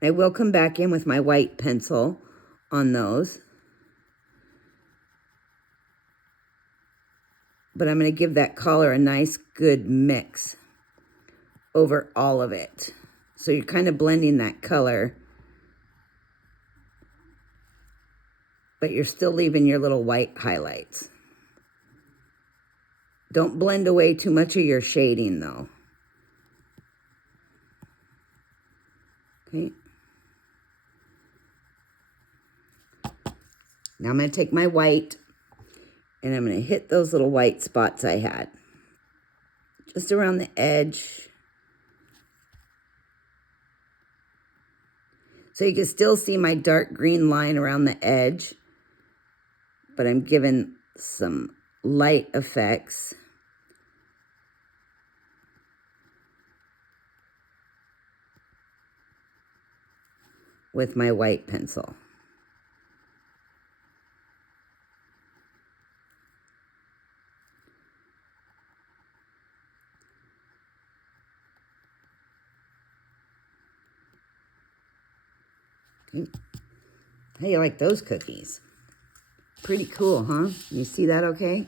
I will come back in with my white pencil on those. But I'm going to give that collar a nice good mix over all of it. So you're kind of blending that color, but you're still leaving your little white highlights. Don't blend away too much of your shading though. Okay. Now I'm going to take my white and I'm going to hit those little white spots I had. Just around the edge. So you can still see my dark green line around the edge. But I'm giving some light effects. With my white pencil. Okay. How do you like those cookies? Pretty cool, huh? You see that okay?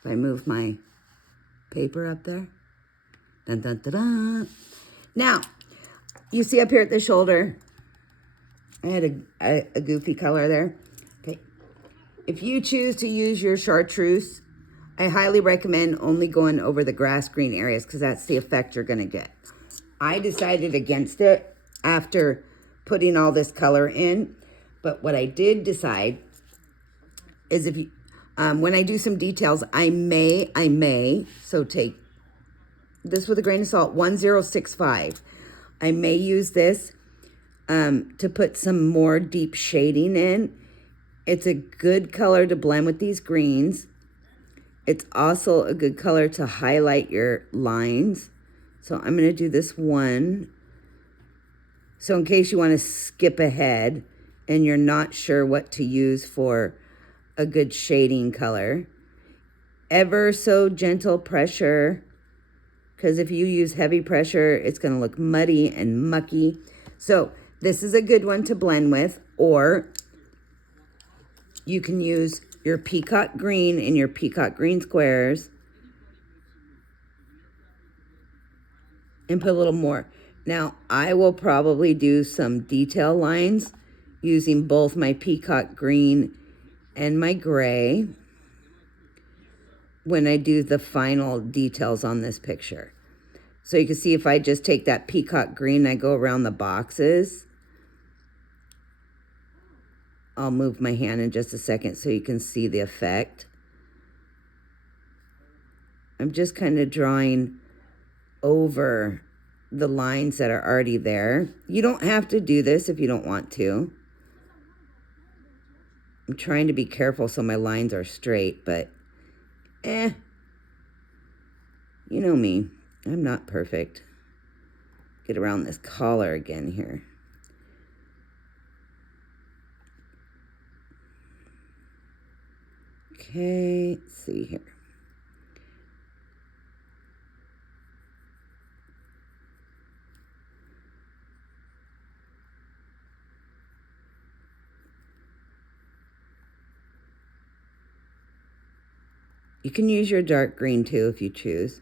If I move my paper up there. Dun, dun, dun, dun. Now, you see up here at the shoulder, I had a goofy color there. Okay. If you choose to use your chartreuse, I highly recommend only going over the grass green areas because that's the effect you're going to get. I decided against it after putting all this color in. But what I did decide is if you, when I do some details, I may, so take this with a grain of salt, 1065. I may use this to put some more deep shading in. It's a good color to blend with these greens. It's also a good color to highlight your lines. So I'm going to do this one. So in case you want to skip ahead and you're not sure what to use for a good shading color, ever so gentle pressure, because if you use heavy pressure, it's going to look muddy and mucky. So this is a good one to blend with, or you can use your peacock green in your peacock green squares and put a little more. Now, I will probably do some detail lines using both my peacock green and my gray when I do the final details on this picture. So you can see if I just take that peacock green, I go around the boxes. I'll move my hand in just a second so you can see the effect. I'm just kind of drawing over the lines that are already there. You don't have to do this if you don't want to. I'm trying to be careful so my lines are straight, but you know me. I'm not perfect. Get around this collar again here. Okay, let's see here. You can use your dark green too if you choose.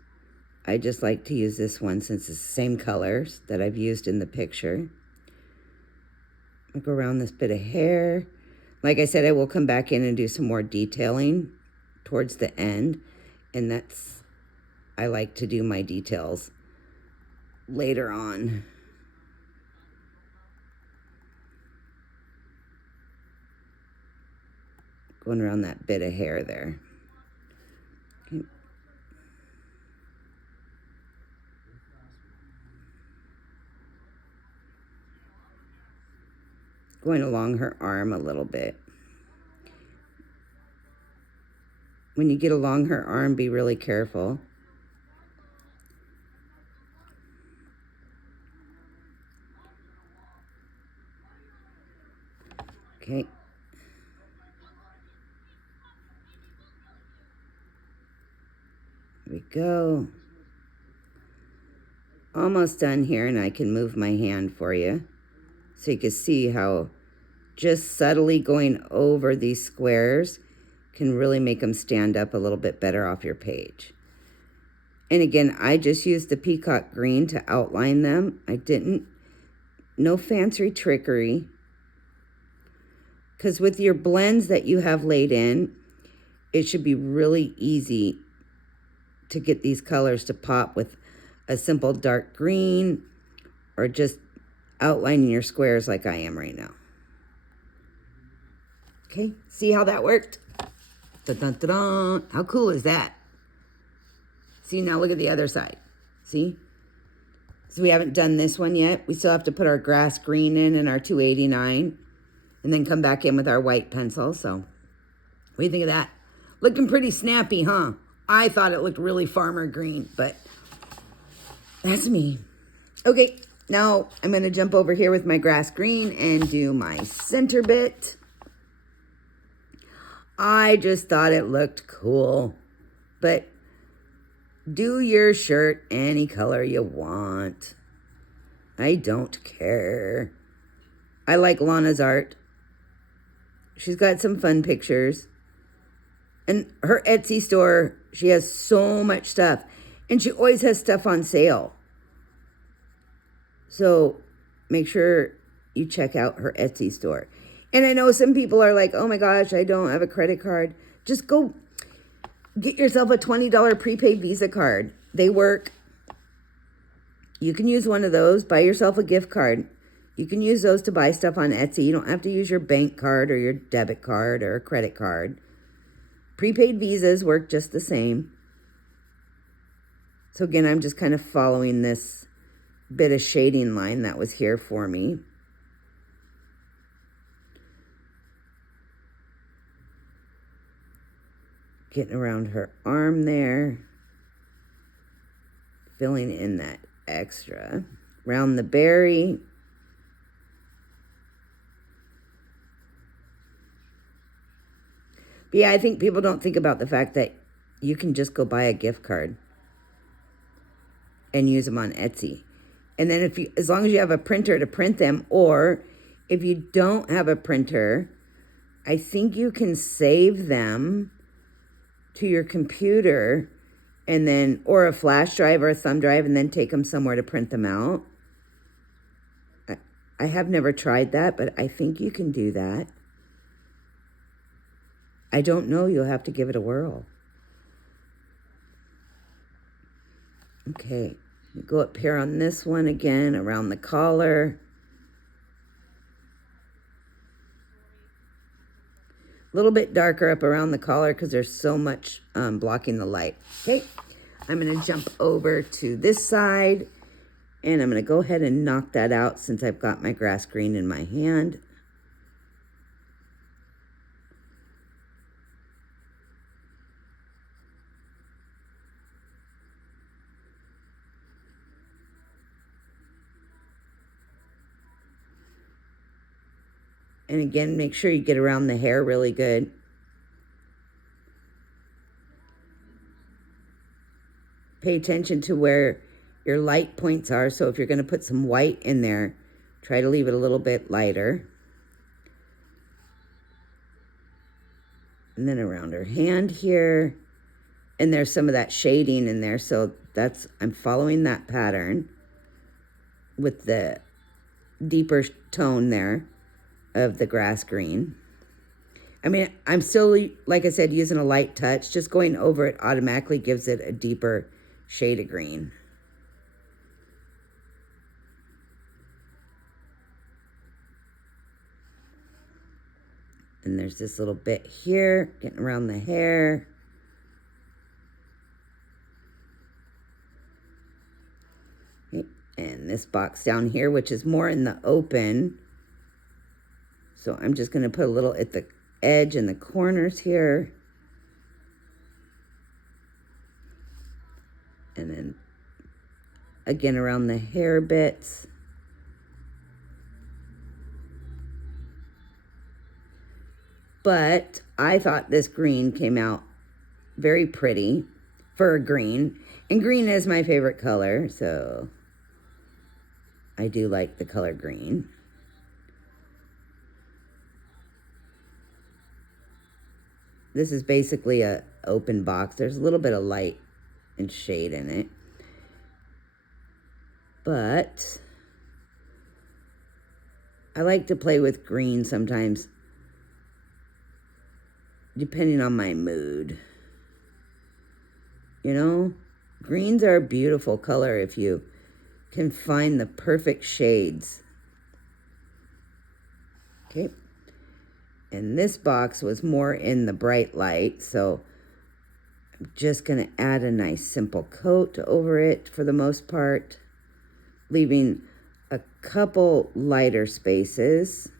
I just like to use this one since it's the same colors that I've used in the picture. I'll go around this bit of hair. Like I said, I will come back in and do some more detailing towards the end. And I like to do my details later on. Going around that bit of hair there. Okay. Going along her arm a little bit. When you get along her arm, be really careful. Okay. There we go. Almost done here, and I can move my hand for you so you can see how just subtly going over these squares can really make them stand up a little bit better off your page. And again, I just used the peacock green to outline them. No fancy trickery. Because with your blends that you have laid in, it should be really easy to get these colors to pop with a simple dark green or just outlining your squares like I am right now. Okay, see how that worked? Dun-dun-dun-dun. How cool is that? See, now look at the other side. See? So we haven't done this one yet. We still have to put our grass green in and our 289 and then come back in with our white pencil. So what do you think of that? Looking pretty snappy, huh? I thought it looked really farmer green, but that's me. Okay, now I'm going to jump over here with my grass green and do my center bit. I just thought it looked cool, but do your shirt any color you want. I don't care. I like Lana's art. She's got some fun pictures. And her Etsy store, she has so much stuff. And she always has stuff on sale. So make sure you check out her Etsy store. And I know some people are like, oh my gosh, I don't have a credit card. Just go get yourself a $20 prepaid Visa card. They work. You can use one of those. Buy yourself a gift card. You can use those to buy stuff on Etsy. You don't have to use your bank card or your debit card or a credit card. Prepaid Visas work just the same. So again, I'm just kind of following this bit of shading line that was here for me. Getting around her arm there. Filling in that extra. Around the berry. But yeah, I think people don't think about the fact that you can just go buy a gift card and use them on Etsy. And then as long as you have a printer to print them, or if you don't have a printer, I think you can save them to your computer and then, or a flash drive or a thumb drive, and then take them somewhere to print them out. I have never tried that, but I think you can do that. I don't know. You'll have to give it a whirl. Okay. Go up here on this one again, around the collar. A little bit darker up around the collar because there's so much blocking the light. Okay, I'm going to jump over to this side, and I'm going to go ahead and knock that out since I've got my grass green in my hand. And again, make sure you get around the hair really good. Pay attention to where your light points are. So if you're going to put some white in there, try to leave it a little bit lighter. And then around her hand here. And there's some of that shading in there. So I'm following that pattern with the deeper tone there of the grass green. I mean, I'm still, like I said, using a light touch. Just going over it automatically gives it a deeper shade of green. And there's this little bit here, getting around the hair. Okay. And this box down here, which is more in the open. So I'm just going to put a little at the edge and the corners here. And then again around the hair bits. But I thought this green came out very pretty for a green. And green is my favorite color, so I do like the color green. This is basically a open box. There's a little bit of light and shade in it. But I like to play with green sometimes, depending on my mood. You know, greens are a beautiful color if you can find the perfect shades. Okay. And this box was more in the bright light, so I'm just going to add a nice simple coat over it for the most part, leaving a couple lighter spaces.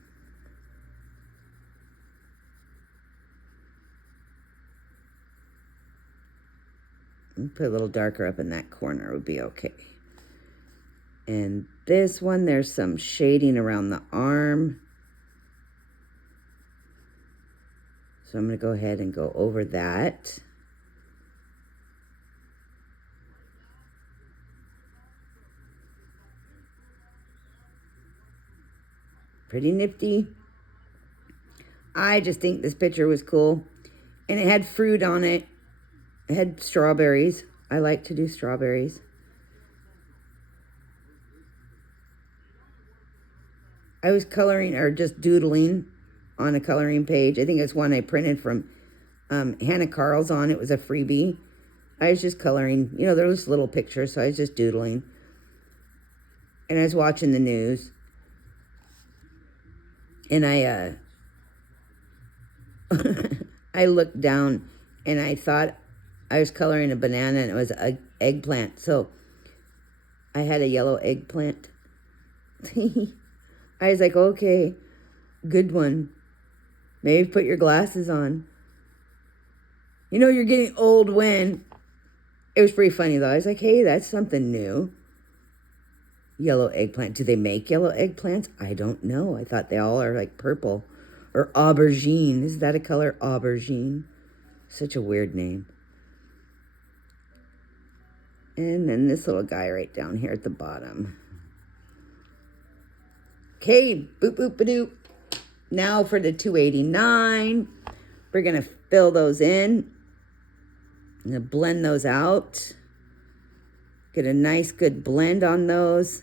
Put a little darker up in that corner would be okay. And this one, there's some shading around the arm. So I'm going to go ahead and go over that. Pretty nifty. I just think this picture was cool. And it had fruit on it. It had strawberries. I like to do strawberries. I was coloring or just doodling on a coloring page. I think it's one I printed from Hannah Carl's on. It was a freebie. I was just coloring. You know, there was little pictures, so I was just doodling. And I was watching the news. And I I looked down and I thought I was coloring a banana and it was an eggplant. So I had a yellow eggplant. I was like, okay, good one. Maybe put your glasses on. You know, you're getting old when. It was pretty funny, though. I was like, hey, that's something new. Yellow eggplant. Do they make yellow eggplants? I don't know. I thought they all are like purple. Or aubergine. Is that a color? Aubergine. Such a weird name. And then this little guy right down here at the bottom. Okay, boop, boop, ba-doop. Now for the 289. We're going to fill those in. I'm going to blend those out. Get a nice good blend on those.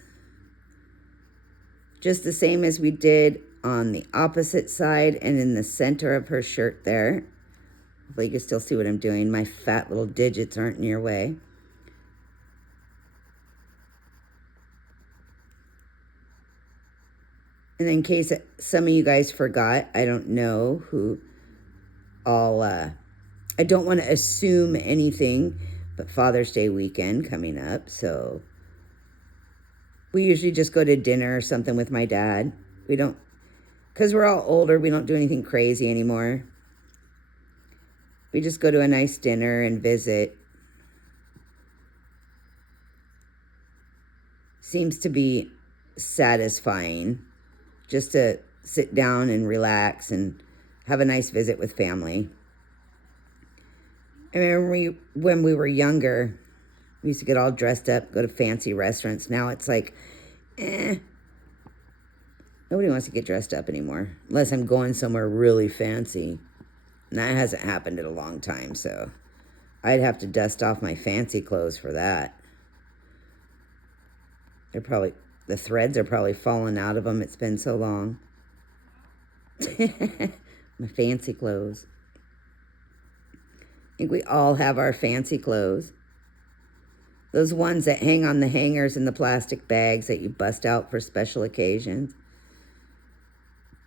Just the same as we did on the opposite side and in the center of her shirt there. Hopefully you can still see what I'm doing. My fat little digits aren't in your way. And in case some of you guys forgot, I don't know who all, I don't want to assume anything, but Father's Day weekend coming up, so we usually just go to dinner or something with my dad. We don't, because we're all older, we don't do anything crazy anymore. We just go to a nice dinner and visit. Seems to be satisfying just to sit down and relax and have a nice visit with family. I remember when we were younger, we used to get all dressed up, go to fancy restaurants. Now it's like, nobody wants to get dressed up anymore, unless I'm going somewhere really fancy. And that hasn't happened in a long time, so I'd have to dust off my fancy clothes for that. The threads are probably falling out of them. It's been so long. My fancy clothes. I think we all have our fancy clothes. Those ones that hang on the hangers in the plastic bags that you bust out for special occasions.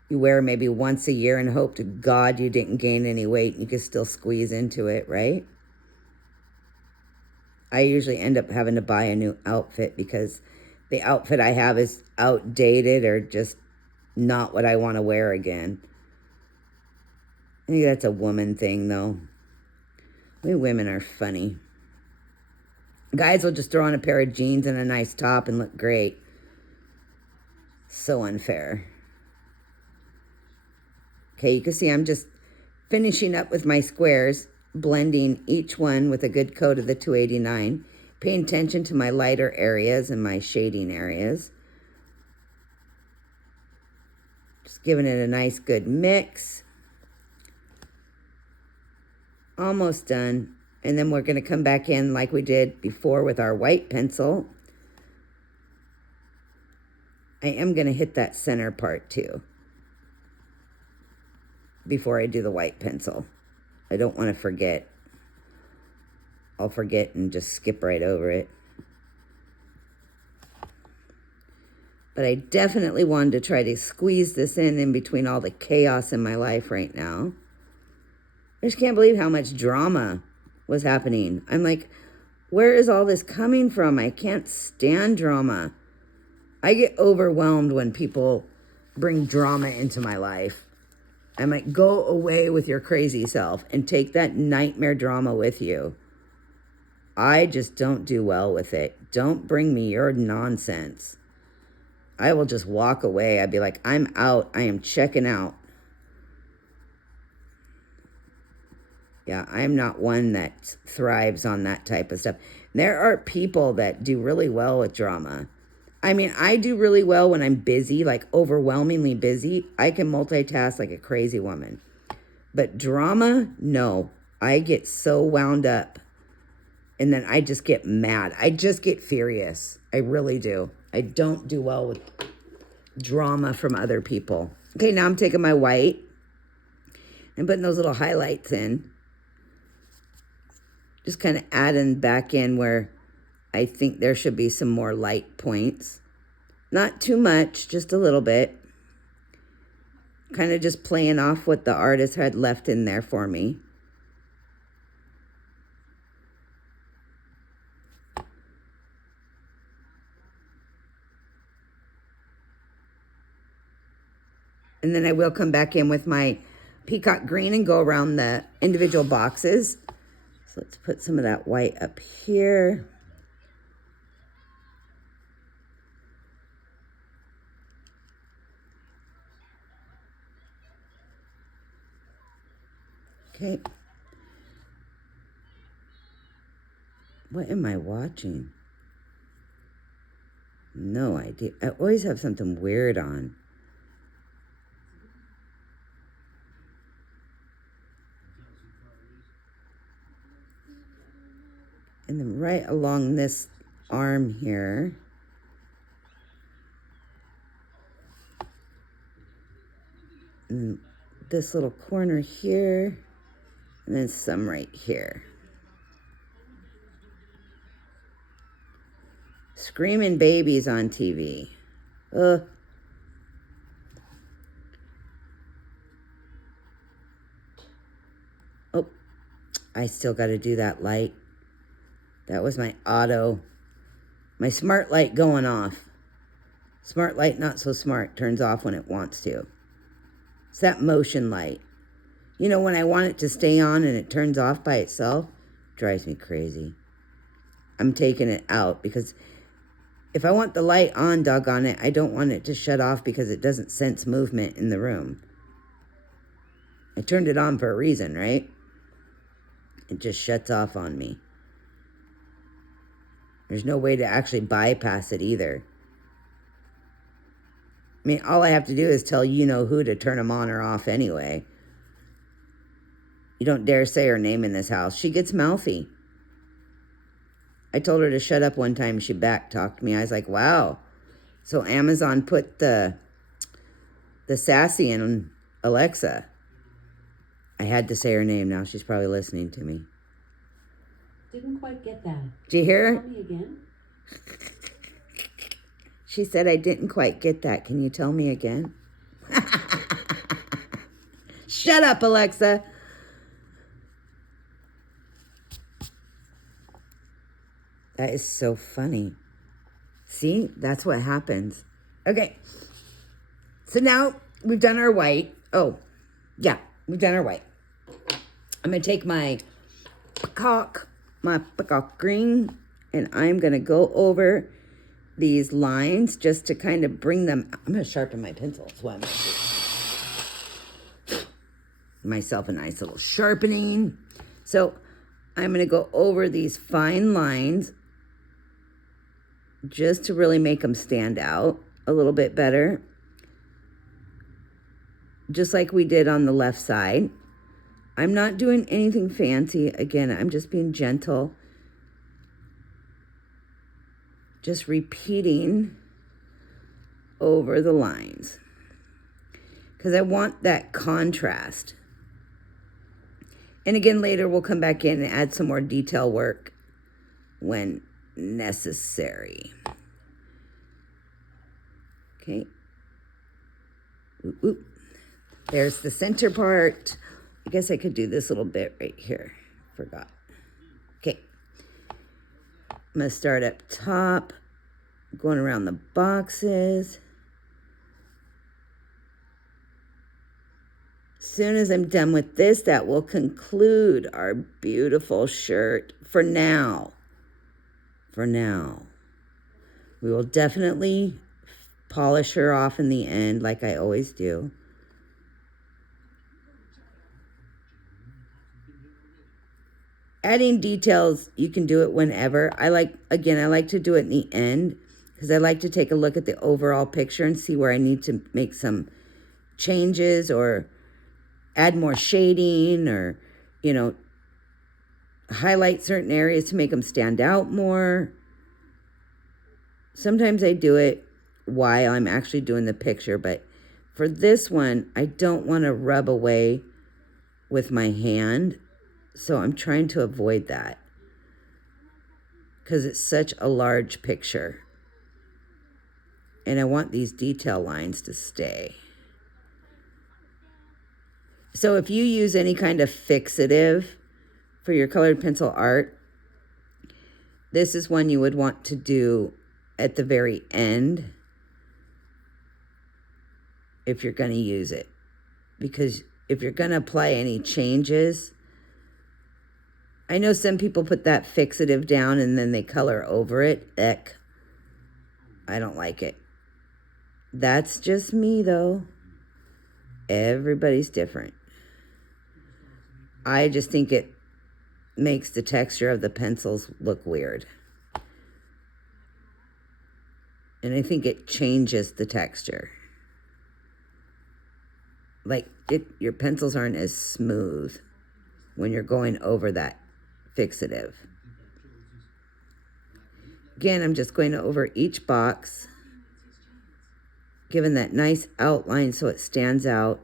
You wear maybe once a year and hope to God you didn't gain any weight and you can still squeeze into it, right? I usually end up having to buy a new outfit because the outfit I have is outdated or just not what I want to wear again. I think that's a woman thing, though. We women are funny. Guys will just throw on a pair of jeans and a nice top and look great. So unfair. Okay, you can see I'm just finishing up with my squares, blending each one with a good coat of the 289, paying attention to my lighter areas and my shading areas. Just giving it a nice good mix. Almost done. And then we're going to come back in like we did before with our white pencil. I am going to hit that center part too before I do the white pencil. I don't want to forget. I'll forget and just skip right over it. But I definitely wanted to try to squeeze this in between all the chaos in my life right now. I just can't believe how much drama was happening. I'm like, where is all this coming from? I can't stand drama. I get overwhelmed when people bring drama into my life. I'm like, go away with your crazy self and take that nightmare drama with you. I just don't do well with it. Don't bring me your nonsense. I will just walk away. I'd be like, I'm out. I am checking out. Yeah, I'm not one that thrives on that type of stuff. There are people that do really well with drama. I mean, I do really well when I'm busy, like overwhelmingly busy. I can multitask like a crazy woman. But drama, no. I get so wound up. And then I just get mad. I just get furious. I really do. I don't do well with drama from other people. Okay, now I'm taking my white and putting those little highlights in. Just kind of adding back in where I think there should be some more light points. Not too much, just a little bit. Kind of just playing off what the artist had left in there for me. And then I will come back in with my peacock green and go around the individual boxes. So let's put some of that white up here. Okay. What am I watching? No idea. I always have something weird on. And then right along this arm here. And this little corner here. And then some right here. Screaming babies on TV. Ugh. I still got to do that light. That was my smart light going off. Smart light, not so smart, turns off when it wants to. It's that motion light. You know, when I want it to stay on and it turns off by itself, drives me crazy. I'm taking it out because if I want the light on, doggone it, I don't want it to shut off because it doesn't sense movement in the room. I turned it on for a reason, right? It just shuts off on me. There's no way to actually bypass it either. I mean, all I have to do is tell you-know-who to turn them on or off anyway. You don't dare say her name in this house. She gets mouthy. I told her to shut up one time. She back-talked me. I was like, wow. So Amazon put the sassy in Alexa. I had to say her name now. She's probably listening to me. Didn't quite get that. Did you hear her? Tell me again. She said, I didn't quite get that. Can you tell me again? Shut up, Alexa. That is so funny. See, that's what happens. Okay. So now we've done our white. Oh, yeah, we've done our white. I'm going to take my peacock green, and I'm going to go over these lines just to kind of bring them. I'm going to sharpen my pencil. That's what I'm going to do. Myself a nice little sharpening. So I'm going to go over these fine lines just to really make them stand out a little bit better. Just like we did on the left side. I'm not doing anything fancy. Again, I'm just being gentle. Just repeating over the lines. Because I want that contrast. And again, later we'll come back in and add some more detail work when necessary. Okay. Ooh, ooh. There's the center part. I guess I could do this little bit right here. Forgot. Okay. I'm going to start up top, going around the boxes. As soon as I'm done with this, that will conclude our beautiful shirt for now. For now. We will definitely polish her off in the end like I always do. Adding details, you can do it whenever. I like to do it in the end because I like to take a look at the overall picture and see where I need to make some changes or add more shading or, highlight certain areas to make them stand out more. Sometimes I do it while I'm actually doing the picture, but for this one, I don't want to rub away with my hand. So I'm trying to avoid that because it's such a large picture. And I want these detail lines to stay. So if you use any kind of fixative for your colored pencil art, this is one you would want to do at the very end if you're going to use it. Because if you're going to apply any changes, I know some people put that fixative down and then they color over it. Eck. I don't like it. That's just me, though. Everybody's different. I just think it makes the texture of the pencils look weird. And I think it changes the texture. Like, your pencils aren't as smooth when you're going over that fixative. Again, I'm just going over each box, giving that nice outline so it stands out,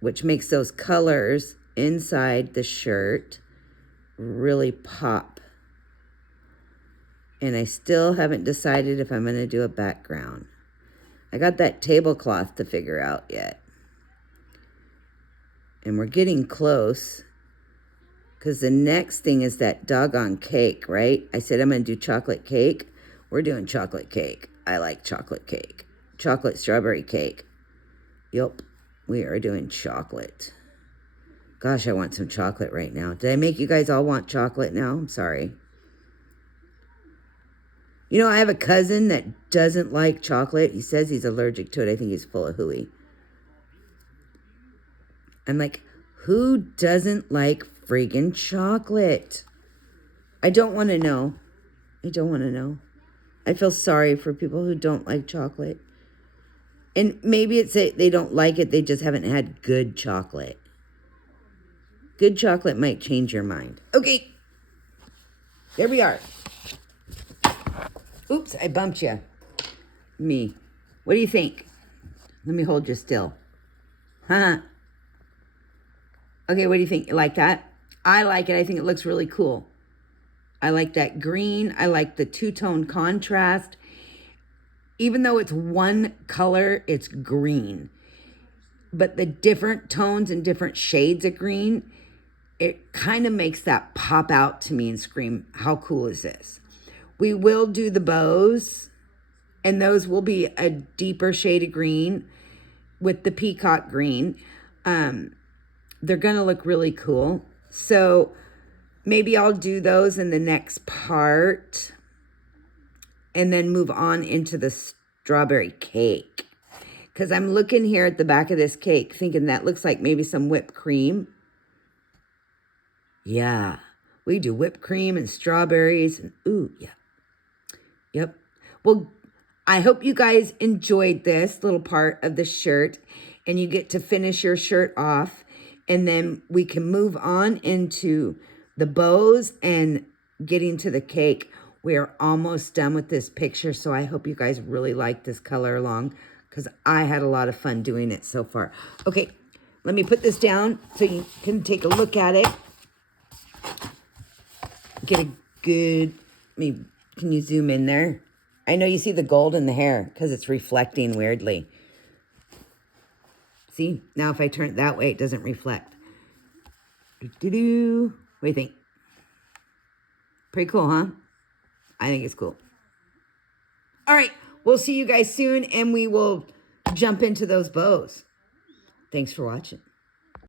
which makes those colors inside the shirt really pop. And I still haven't decided if I'm going to do a background. I got that tablecloth to figure out yet. And we're getting close, Because the next thing is that doggone cake, right? I said I'm going to do chocolate cake. We're doing chocolate cake. I like chocolate cake. Chocolate strawberry cake. Yep, we are doing chocolate. Gosh, I want some chocolate right now. Did I make you guys all want chocolate now? I'm sorry. You know, I have a cousin that doesn't like chocolate. He says he's allergic to it. I think he's full of hooey. I'm like, who doesn't like friggin' chocolate? I don't want to know. I don't want to know. I feel sorry for people who don't like chocolate. And maybe it's they don't like it, they just haven't had good chocolate. Good chocolate might change your mind. Okay. There we are. Oops, I bumped you. Me. What do you think? Let me hold you still. Huh? Okay, what do you think? You like that? I like it. I think it looks really cool. I like that green. I like the two-tone contrast. Even though it's one color, it's green. But the different tones and different shades of green, it kind of makes that pop out to me and scream, how cool is this? We will do the bows, and those will be a deeper shade of green with the peacock green. They're going to look really cool. So maybe I'll do those in the next part and then move on into the strawberry cake. Because I'm looking here at the back of this cake thinking that looks like maybe some whipped cream. Yeah, we do whipped cream and strawberries. And, ooh, yeah. Yep. Well, I hope you guys enjoyed this little part of the shirt and you get to finish your shirt off, and then we can move on into the bows and getting to the cake. We are almost done with this picture, so I hope you guys really like this color along because I had a lot of fun doing it so far. Okay, let me put this down so you can take a look at it. Get a good, maybe, can you zoom in there? I know you see the gold in the hair because it's reflecting weirdly. See, now if I turn it that way, it doesn't reflect. Doo-doo-doo. What do you think? Pretty cool, huh? I think it's cool. All right, we'll see you guys soon, and we will jump into those bows. Thanks for watching.